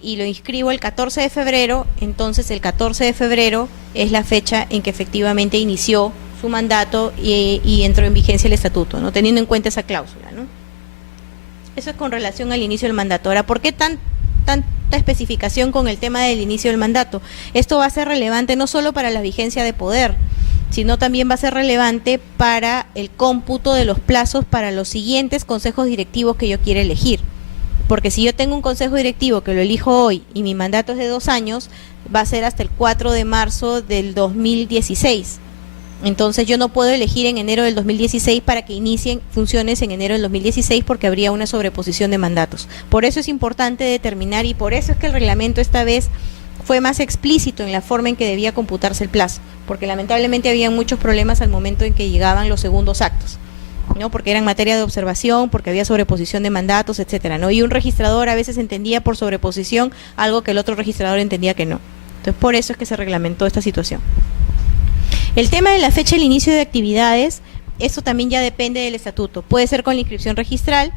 y lo inscribo el 14 de febrero, entonces el 14 de febrero es la fecha en que efectivamente inició su mandato y entró en vigencia el estatuto, ¿no? Teniendo en cuenta esa cláusula, ¿no? Eso es con relación al inicio del mandato. Ahora, ¿por qué tanta especificación con el tema del inicio del mandato? Esto va a ser relevante no solo para la vigencia de poder, sino también va a ser relevante para el cómputo de los plazos para los siguientes consejos directivos que yo quiera elegir. Porque si yo tengo un consejo directivo que lo elijo hoy y mi mandato es de 2 años, va a ser hasta el 4 de marzo del 2016. Entonces yo no puedo elegir en enero del 2016 para que inicien funciones en enero del 2016 porque habría una sobreposición de mandatos. Por eso es importante determinar y por eso es que el reglamento esta vez fue más explícito en la forma en que debía computarse el plazo, porque lamentablemente había muchos problemas al momento en que llegaban los segundos actos, ¿no? Porque eran materia de observación, porque había sobreposición de mandatos, etcétera, ¿no? Y un registrador a veces entendía por sobreposición algo que el otro registrador entendía que no. Entonces por eso es que se reglamentó esta situación. El tema de la fecha del inicio de actividades, eso también ya depende del estatuto. Puede ser con la inscripción registral,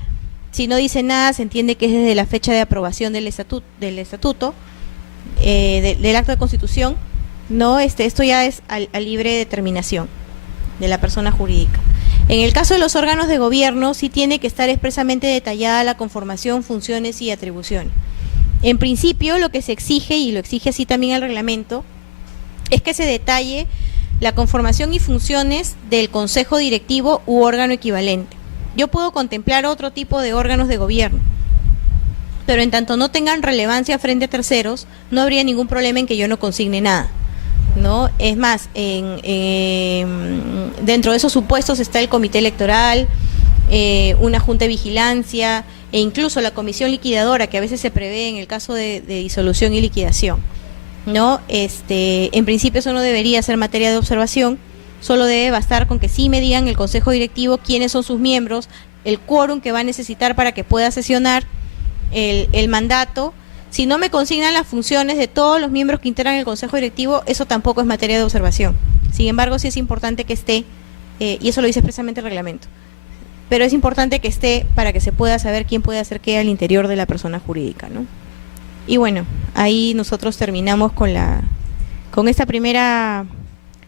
si no dice nada se entiende que es desde la fecha de aprobación del estatuto, del acto de constitución, no, esto ya es a libre determinación de la persona jurídica. En el caso de los órganos de gobierno, sí tiene que estar expresamente detallada la conformación, funciones y atribuciones. En principio, lo que se exige, y lo exige así también el reglamento, es que se detalle la conformación y funciones del consejo directivo u órgano equivalente. Yo puedo contemplar otro tipo de órganos de gobierno, pero en tanto no tengan relevancia frente a terceros, no habría ningún problema en que yo no consigne nada, ¿no? Es más, dentro de esos supuestos está el comité electoral, una junta de vigilancia e incluso la comisión liquidadora que a veces se prevé en el caso de disolución y liquidación, ¿no? En principio eso no debería ser materia de observación, solo debe bastar con que sí me digan el consejo directivo quiénes son sus miembros, el quórum que va a necesitar para que pueda sesionar el mandato. Si no me consignan las funciones de todos los miembros que integran el consejo directivo, eso tampoco es materia de observación. Sin embargo, sí es importante que esté, y eso lo dice expresamente el reglamento, pero es importante que esté para que se pueda saber quién puede hacer qué al interior de la persona jurídica, ¿no? Y bueno, ahí nosotros terminamos con esta primera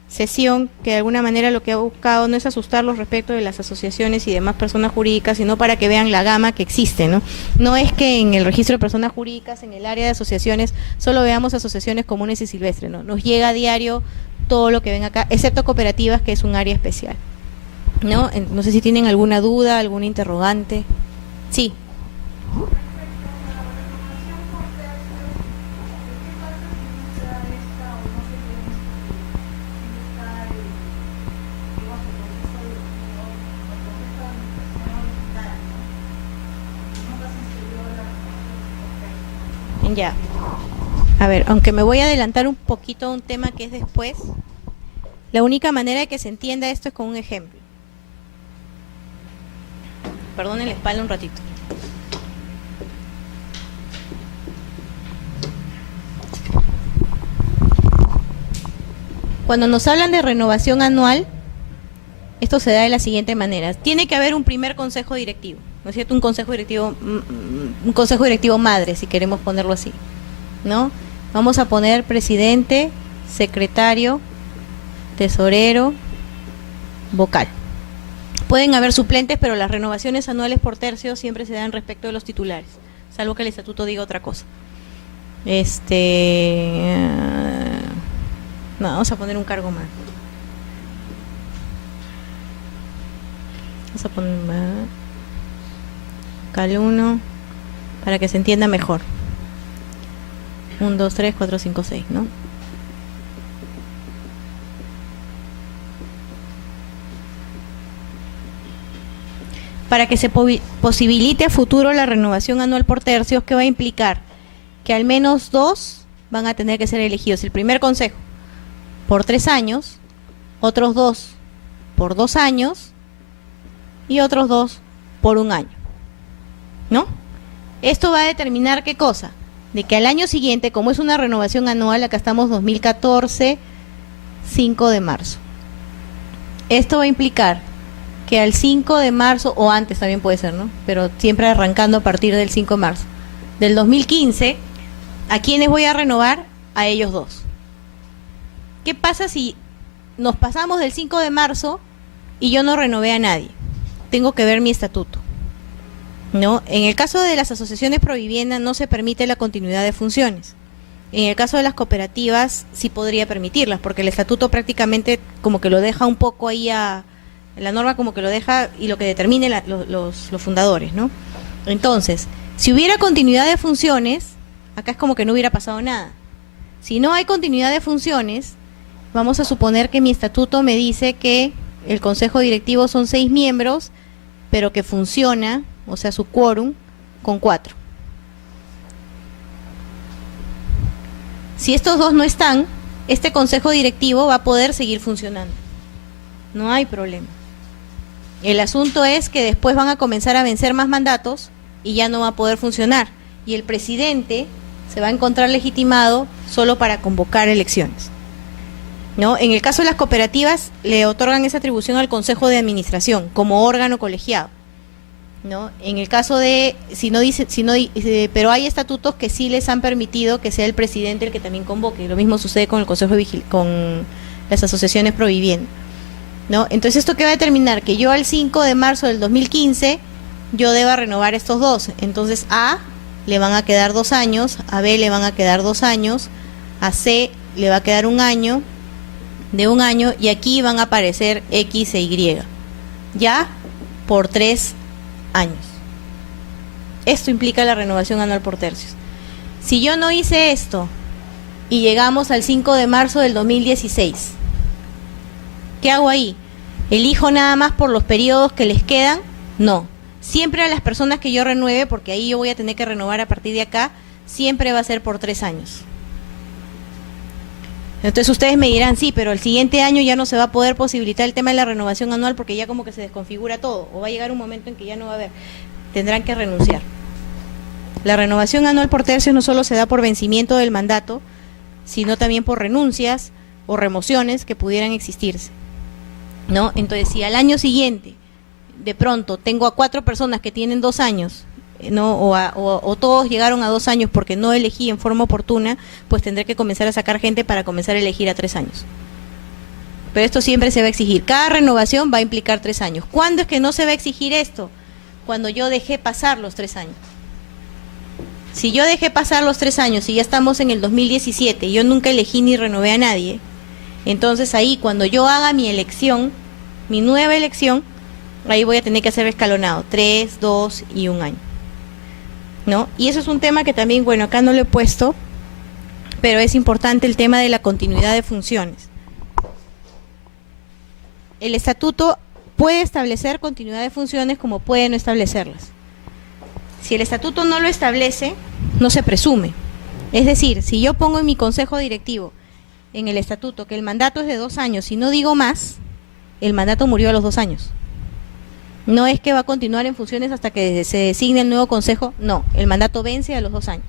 sesión, que de alguna manera lo que ha buscado no es asustarlos respecto de las asociaciones y demás personas jurídicas, sino para que vean la gama que existe, ¿no? No es que en el registro de personas jurídicas, en el área de asociaciones, solo veamos asociaciones comunes y silvestres, ¿no? Nos llega a diario todo lo que ven acá, excepto cooperativas, que es un área especial, ¿no? No sé si tienen alguna duda, algún interrogante. Sí. Ya. A ver, aunque me voy a adelantar un poquito a un tema que es después, la única manera de que se entienda esto es con un ejemplo. Perdonen la espalda un ratito. Cuando nos hablan de renovación anual, esto se da de la siguiente manera. Tiene que haber un primer consejo directivo, ¿no es cierto? Un consejo directivo madre, si queremos ponerlo así, ¿no? Vamos a poner presidente, secretario, tesorero, vocal. Pueden haber suplentes, pero las renovaciones anuales por tercios siempre se dan respecto de los titulares, salvo que el estatuto diga otra cosa. No, vamos a poner un cargo más. Vamos a poner vocal 1 para que se entienda mejor. 1, 2, 3, 4, 5, 6, ¿no? Para que se posibilite a futuro la renovación anual por tercios, que va a implicar que al menos 2 van a tener que ser elegidos. El primer consejo por 3 años, otros 2 por 2 años y otros 2 por 1 año, ¿no? Esto va a determinar ¿qué cosa? De que al año siguiente, como es una renovación anual, acá estamos 2014, 5 de marzo. Esto va a implicar que al 5 de marzo, o antes también puede ser, ¿no? Pero siempre arrancando a partir del 5 de marzo del 2015, ¿a quiénes voy a renovar? A ellos 2. ¿Qué pasa si nos pasamos del 5 de marzo y yo no renové a nadie? Tengo que ver mi estatuto, ¿no? En el caso de las asociaciones provivienda no se permite la continuidad de funciones. En el caso de las cooperativas sí podría permitirlas, porque el estatuto prácticamente como que lo deja un poco ahí la norma como que lo deja y lo que determine los fundadores, ¿no? Entonces, si hubiera continuidad de funciones, acá es como que no hubiera pasado nada. Si no hay continuidad de funciones, vamos a suponer que mi estatuto me dice que el consejo directivo son 6 miembros, pero que funciona, o sea, su quórum, con 4. Si estos 2 no están, este consejo directivo va a poder seguir funcionando. No hay problema. El asunto es que después van a comenzar a vencer más mandatos y ya no va a poder funcionar. Y el presidente se va a encontrar legitimado solo para convocar elecciones, ¿no? En el caso de las cooperativas le otorgan esa atribución al Consejo de Administración como órgano colegiado, ¿no? En el caso de pero hay estatutos que sí les han permitido que sea el presidente el que también convoque. Lo mismo sucede con el Consejo con las asociaciones proviviendo, ¿no? Entonces, ¿esto qué va a determinar? Que yo al 5 de marzo del 2015 yo deba renovar estos 2. Entonces A le van a quedar 2 años, a B le van a quedar 2 años, a C le va a quedar 1 año, de 1 año, y aquí van a aparecer X e Y, ya por 3 años. Esto implica la renovación anual por tercios. Si yo no hice esto y llegamos al 5 de marzo del 2016, ¿qué hago ahí? ¿Elijo nada más por los periodos que les quedan? No. Siempre a las personas que yo renueve, porque ahí yo voy a tener que renovar a partir de acá, siempre va a ser por 3 años. Entonces ustedes me dirán, sí, pero el siguiente año ya no se va a poder posibilitar el tema de la renovación anual porque ya como que se desconfigura todo, o va a llegar un momento en que ya no va a haber. Tendrán que renunciar. La renovación anual por tercios no solo se da por vencimiento del mandato, sino también por renuncias o remociones que pudieran existirse, ¿no? Entonces, si al año siguiente de pronto tengo a 4 personas que tienen 2 años, ¿no? O todos llegaron a 2 años porque no elegí en forma oportuna, pues tendré que comenzar a sacar gente para comenzar a elegir a 3 años. Pero esto siempre se va a exigir. Cada renovación va a implicar 3 años. ¿Cuándo es que no se va a exigir esto? Cuando yo dejé pasar los 3 años. Si yo dejé pasar los 3 años y ya estamos en el 2017 y yo nunca elegí ni renové a nadie, entonces ahí cuando yo haga mi elección, mi nueva elección, ahí voy a tener que hacer escalonado, 3, 2 y 1 año, ¿no? Y eso es un tema que también, bueno, acá no lo he puesto, pero es importante el tema de la continuidad de funciones. El estatuto puede establecer continuidad de funciones como puede no establecerlas. Si el estatuto no lo establece, no se presume. Es decir, si yo pongo en mi consejo directivo, en el estatuto, que el mandato es de 2 años y no digo más, el mandato murió a los 2 años. No es que va a continuar en funciones hasta que se designe el nuevo consejo, no, el mandato vence a los 2 años.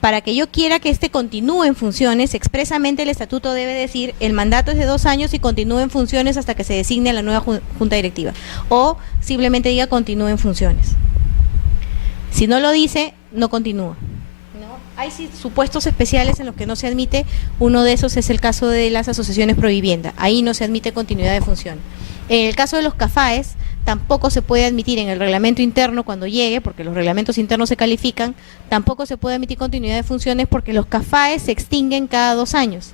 Para que yo quiera que este continúe en funciones, expresamente el estatuto debe decir, el mandato es de 2 años y continúe en funciones hasta que se designe la nueva junta directiva. O simplemente diga continúe en funciones. Si no lo dice, no continúa. ¿No? Hay supuestos especiales en los que no se admite, uno de esos es el caso de las asociaciones pro vivienda, ahí no se admite continuidad de función. En el caso de los CAFAES, tampoco se puede admitir en el reglamento interno cuando llegue, porque los reglamentos internos se califican, tampoco se puede admitir continuidad de funciones porque los CAFAES se extinguen cada 2 años.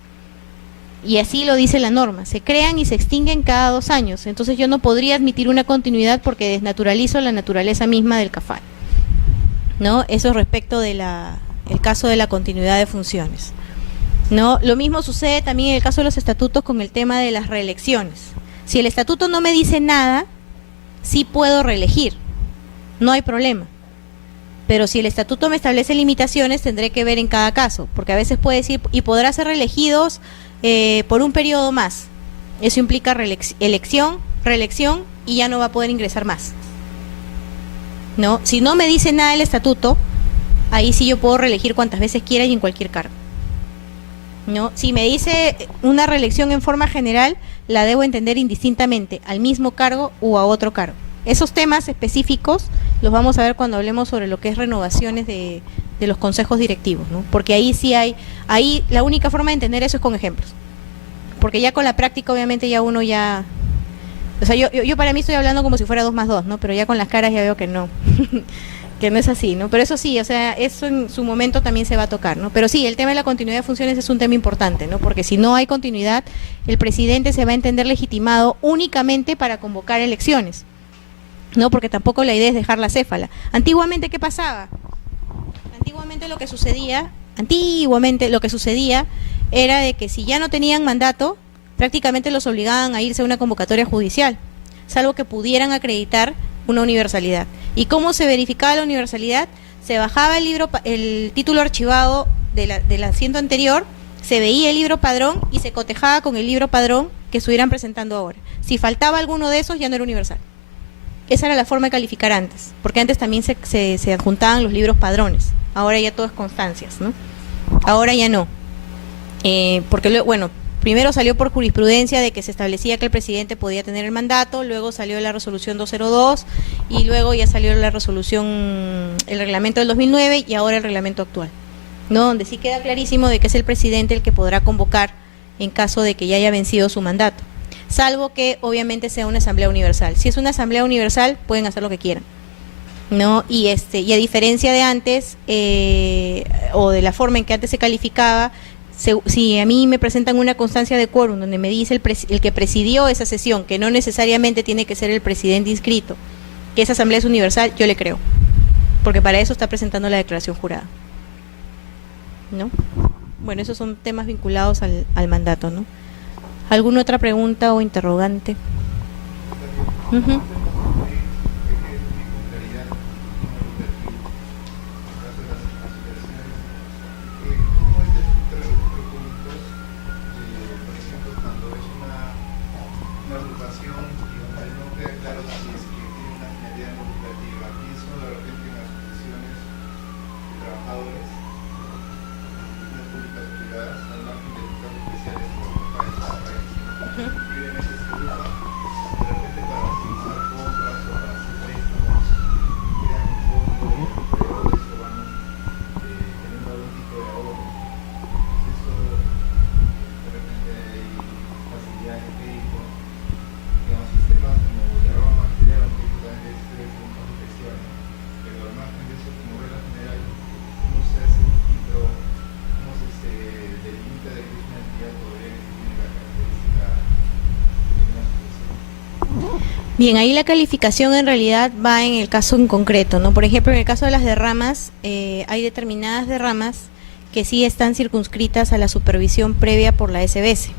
Y así lo dice la norma, se crean y se extinguen cada 2 años. Entonces yo no podría admitir una continuidad porque desnaturalizo la naturaleza misma del CAFAE, ¿no? Eso respecto de el caso de la continuidad de funciones, ¿no? Lo mismo sucede también en el caso de los estatutos con el tema de las reelecciones. Si el estatuto no me dice nada, sí puedo reelegir, no hay problema. Pero si el estatuto me establece limitaciones, tendré que ver en cada caso, porque a veces puede decir, y podrá ser reelegidos por un periodo más. Eso implica reelección y ya no va a poder ingresar más, ¿no? Si no me dice nada el estatuto, ahí sí yo puedo reelegir cuantas veces quiera y en cualquier cargo, ¿no? Si me dice una reelección en forma general, la debo entender indistintamente al mismo cargo o a otro cargo. Esos temas específicos los vamos a ver cuando hablemos sobre lo que es renovaciones de los consejos directivos, ¿no? Porque ahí sí ahí la única forma de entender eso es con ejemplos. Porque ya con la práctica obviamente ya uno ya... O sea, yo para mí estoy hablando como si fuera 2 más 2, ¿no? Pero ya con las caras ya veo que no. Que no es así, ¿no? Pero eso sí, o sea, eso en su momento también se va a tocar, ¿no? Pero sí, el tema de la continuidad de funciones es un tema importante, ¿no? Porque si no hay continuidad, el presidente se va a entender legitimado únicamente para convocar elecciones, ¿no? Porque tampoco la idea es dejar la céfala. Antiguamente, ¿qué pasaba? Antiguamente lo que sucedía era de que si ya no tenían mandato, prácticamente los obligaban a irse a una convocatoria judicial, salvo que pudieran acreditar una universalidad. ¿Y cómo se verificaba la universalidad? Se bajaba el título archivado del asiento anterior, se veía el libro padrón y se cotejaba con el libro padrón que estuvieran presentando ahora. Si faltaba alguno de esos, ya no era universal. Esa era la forma de calificar antes, porque antes también se adjuntaban los libros padrones. Ahora ya todo es constancias, ¿no? Ahora ya no. Porque, bueno, primero salió por jurisprudencia de que se establecía que el presidente podía tener el mandato, luego salió la resolución 202 y luego ya salió la resolución, el reglamento del 2009 y ahora el reglamento actual, ¿no? Donde sí queda clarísimo de que es el presidente el que podrá convocar en caso de que ya haya vencido su mandato, salvo que obviamente sea una asamblea universal. Si es una asamblea universal, pueden hacer lo que quieran, ¿no? Y a diferencia de antes, o de la forma en que antes se calificaba, si a mí me presentan una constancia de quórum donde me dice el que presidió esa sesión, que no necesariamente tiene que ser el presidente inscrito, que esa asamblea es universal, yo le creo, porque para eso está presentando la declaración jurada, ¿no? Bueno, esos son temas vinculados al mandato, ¿no? ¿Alguna otra pregunta o interrogante? Uh-huh. Bien, ahí la calificación en realidad va en el caso en concreto, ¿no? Por ejemplo, en el caso de las derramas, hay determinadas derramas que sí están circunscritas a la supervisión previa por la SBS,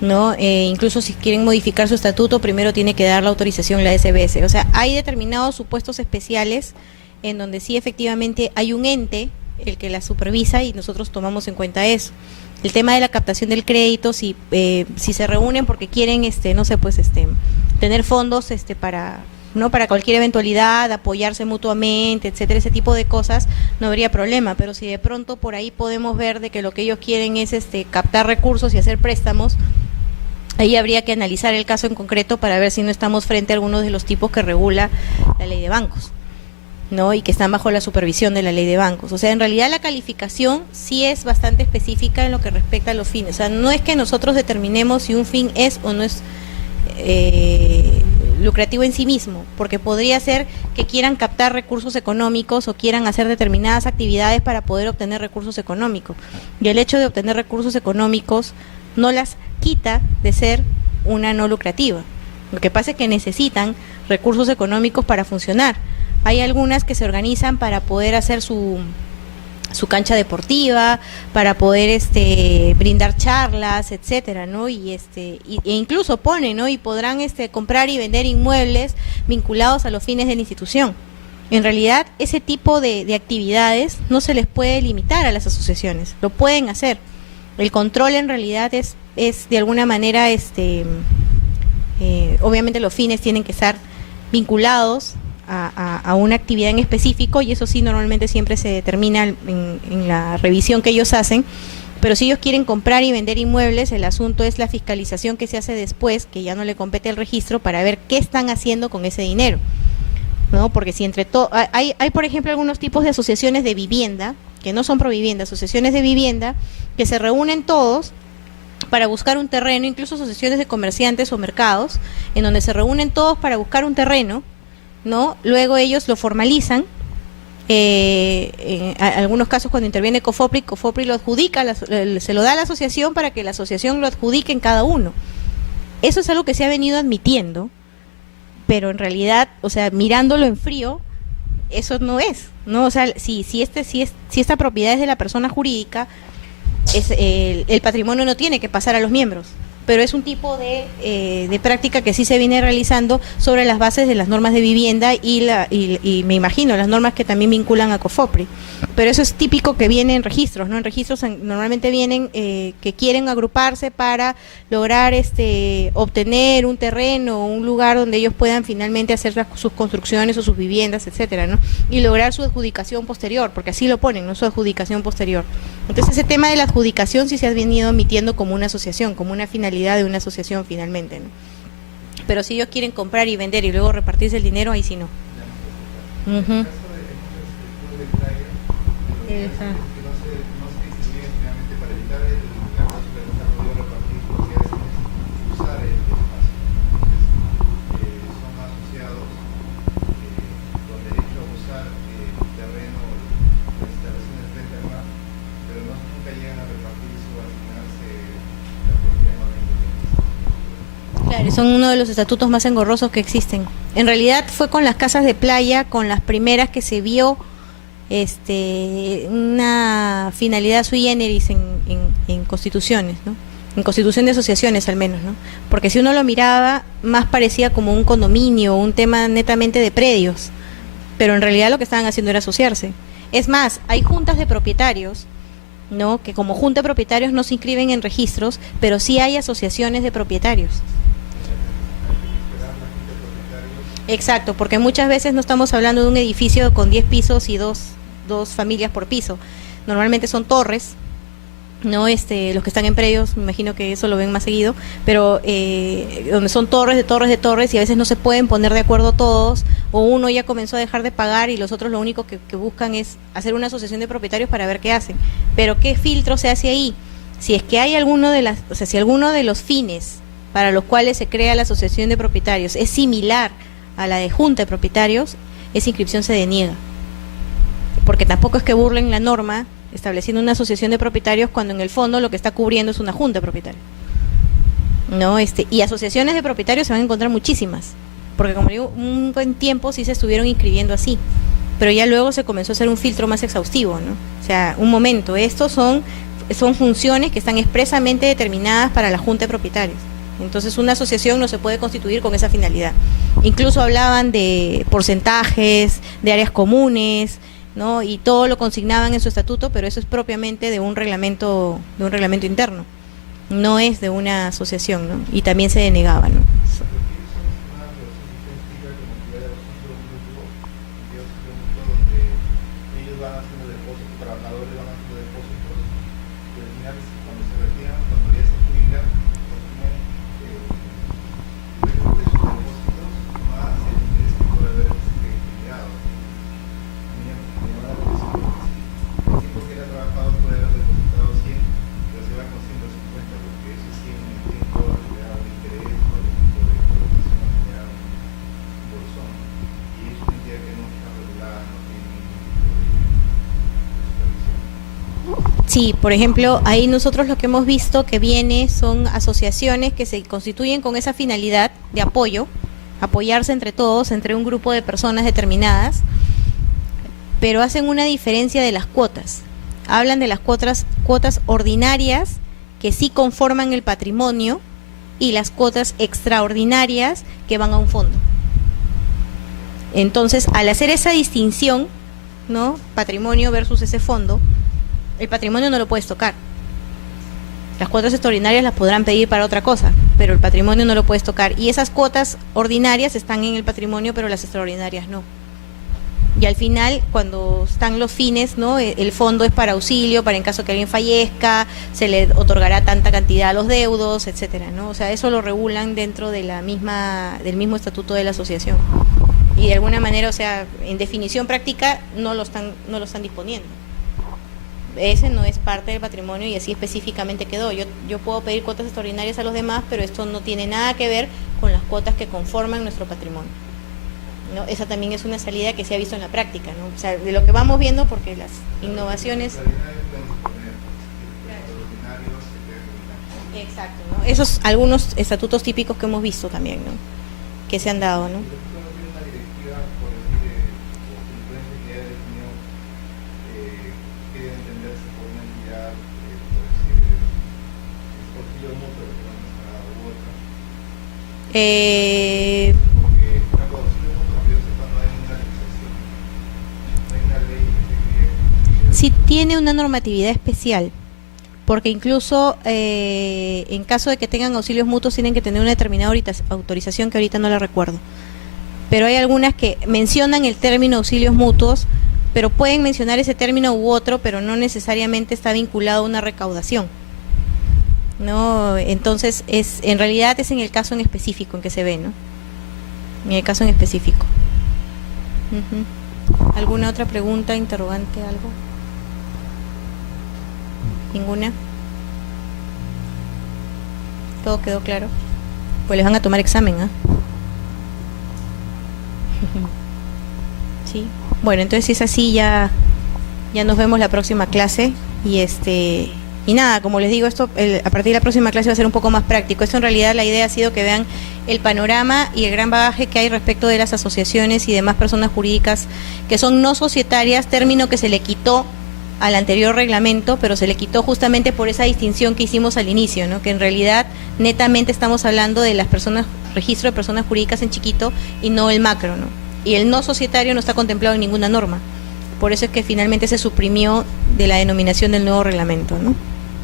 ¿no? Incluso si quieren modificar su estatuto, primero tiene que dar la autorización la SBS. O sea, hay determinados supuestos especiales en donde sí efectivamente hay un ente el que la supervisa y nosotros tomamos en cuenta eso. El tema de la captación del crédito, si se reúnen porque quieren, no sé, pues, tener fondos, para, ¿no? Para cualquier eventualidad, apoyarse mutuamente, etcétera, ese tipo de cosas, no habría problema. Pero si de pronto por ahí podemos ver de que lo que ellos quieren es, captar recursos y hacer préstamos, ahí habría que analizar el caso en concreto para ver si no estamos frente a algunos de los tipos que regula la ley de bancos, ¿no? Y que están bajo la supervisión de la ley de bancos. O sea, en realidad la calificación sí es bastante específica en lo que respecta a los fines. O sea, no es que nosotros determinemos si un fin es o no es lucrativo en sí mismo, porque podría ser que quieran captar recursos económicos o quieran hacer determinadas actividades para poder obtener recursos económicos. Y el hecho de obtener recursos económicos no las quita de ser una no lucrativa. Lo que pasa es que necesitan recursos económicos para funcionar. Hay algunas que se organizan para poder hacer su cancha deportiva, para poder brindar charlas, etcétera, ¿no? E incluso ponen, ¿no? Y podrán comprar y vender inmuebles vinculados a los fines de la institución. En realidad, ese tipo de actividades no se les puede limitar a las asociaciones, lo pueden hacer. El control en realidad es de alguna manera, obviamente los fines tienen que estar vinculados a una actividad en específico, y eso sí normalmente siempre se determina en la revisión que ellos hacen. Pero si ellos quieren comprar y vender inmuebles, el asunto es la fiscalización que se hace después, que ya no le compete el registro, para ver qué están haciendo con ese dinero, ¿no? Porque si hay por ejemplo algunos tipos de asociaciones de vivienda que no son provivienda, asociaciones de vivienda que se reúnen todos para buscar un terreno, incluso asociaciones de comerciantes o mercados, en donde se reúnen todos para buscar un terreno, ¿no? Luego ellos lo formalizan. En algunos casos, cuando interviene COFOPRI lo adjudica, se lo da a la asociación para que la asociación lo adjudique en cada uno. Eso es algo que se ha venido admitiendo, pero en realidad, o sea, mirándolo en frío, eso no es, ¿no? O sea, si esta propiedad es de la persona jurídica, el patrimonio no tiene que pasar a los miembros, pero es un tipo de práctica que sí se viene realizando sobre las bases de las normas de vivienda y me imagino las normas que también vinculan a COFOPRI. Pero eso es típico que viene en registros, ¿no? En registros normalmente vienen que quieren agruparse para lograr obtener un terreno o un lugar donde ellos puedan finalmente hacer sus construcciones o sus viviendas, etcétera, ¿no? Y lograr su adjudicación posterior, porque así lo ponen, ¿no? Su adjudicación posterior. Entonces ese tema de la adjudicación sí se ha venido admitiendo como una asociación, como una finalidad de una asociación finalmente, ¿no? Pero si ellos quieren comprar y vender y luego repartirse el dinero, ahí sí no. Uh-huh. Claro, son uno de los estatutos más engorrosos que existen. En realidad fue con las casas de playa, con las primeras que se vio una finalidad sui generis en constituciones, ¿no? En constitución de asociaciones al menos, ¿no? Porque si uno lo miraba, más parecía como un condominio, un tema netamente de predios, pero en realidad lo que estaban haciendo era asociarse. Es más, hay juntas de propietarios, ¿no? Que como junta de propietarios no se inscriben en registros, pero sí hay asociaciones de propietarios. Exacto, porque muchas veces no estamos hablando de un edificio con 10 pisos y dos familias por piso. Normalmente son torres, no los que están en predios, me imagino que eso lo ven más seguido, pero donde son torres de torres de torres, y a veces no se pueden poner de acuerdo todos, o uno ya comenzó a dejar de pagar y los otros lo único que buscan es hacer una asociación de propietarios para ver qué hacen. Pero ¿qué filtro se hace ahí? Si es que hay si alguno de los fines para los cuales se crea la asociación de propietarios es similar a la de junta de propietarios, esa inscripción se deniega. Porque tampoco es que burlen la norma estableciendo una asociación de propietarios cuando en el fondo lo que está cubriendo es una junta de propietarios. ¿no? Y asociaciones de propietarios se van a encontrar muchísimas, porque como digo, un buen tiempo sí se estuvieron inscribiendo así, pero ya luego se comenzó a hacer un filtro más exhaustivo, ¿no? O sea, un momento, estos son funciones que están expresamente determinadas para la Junta de Propietarios. Entonces una asociación no se puede constituir con esa finalidad. Incluso hablaban de porcentajes, de áreas comunes, ¿no? Y todo lo consignaban en su estatuto, pero eso es propiamente de un reglamento interno, no es de una asociación, ¿no? Y también se denegaba, ¿no? Sí, por ejemplo, ahí nosotros lo que hemos visto que viene son asociaciones que se constituyen con esa finalidad de apoyo, apoyarse entre todos, entre un grupo de personas determinadas, pero hacen una diferencia de las cuotas. Hablan de las cuotas ordinarias que sí conforman el patrimonio y las cuotas extraordinarias que van a un fondo. Entonces, al hacer esa distinción, ¿no? Patrimonio versus ese fondo, el patrimonio no lo puedes tocar. Las cuotas extraordinarias las podrán pedir para otra cosa, pero el patrimonio no lo puedes tocar. Y esas cuotas ordinarias están en el patrimonio, pero las extraordinarias no. Y al final, cuando están los fines, ¿no? El fondo es para auxilio, para en caso que alguien fallezca, se le otorgará tanta cantidad a los deudos, etcétera, ¿no? O sea, eso lo regulan dentro de del mismo estatuto de la asociación. Y de alguna manera, o sea, en definición práctica no lo están disponiendo. Ese no es parte del patrimonio y así específicamente quedó. Yo puedo pedir cuotas extraordinarias a los demás, pero esto no tiene nada que ver con las cuotas que conforman nuestro patrimonio, ¿no? Esa también es una salida que se ha visto en la práctica, ¿no? O sea, de lo que vamos viendo, porque las innovaciones... Exacto, ¿no? Esos algunos estatutos típicos que hemos visto también, ¿no? Que se han dado, ¿no? Sí tiene una normatividad especial, porque incluso en caso de que tengan auxilios mutuos tienen que tener una determinada autorización que ahorita no la recuerdo, pero hay algunas que mencionan el término auxilios mutuos, pero pueden mencionar ese término u otro, pero no necesariamente está vinculado a una recaudación, ¿no? Entonces en realidad es en el caso en específico en que se ve, ¿no? En el caso en específico. ¿Alguna otra pregunta, interrogante, algo? ¿Ninguna? ¿Todo quedó claro? Pues les van a tomar examen, ¿ah? Sí. Bueno, entonces si es así, ya nos vemos la próxima clase y nada, como les digo, esto a partir de la próxima clase va a ser un poco más práctico. Esto en realidad la idea ha sido que vean el panorama y el gran bagaje que hay respecto de las asociaciones y demás personas jurídicas que son no societarias, término que se le quitó al anterior reglamento, pero se le quitó justamente por esa distinción que hicimos al inicio, ¿no? Que en realidad netamente estamos hablando de las personas, registro de personas jurídicas en chiquito y no el macro, ¿no? Y el no societario no está contemplado en ninguna norma. Por eso es que finalmente se suprimió de la denominación del nuevo reglamento, ¿no?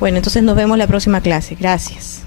Bueno, entonces nos vemos la próxima clase. Gracias.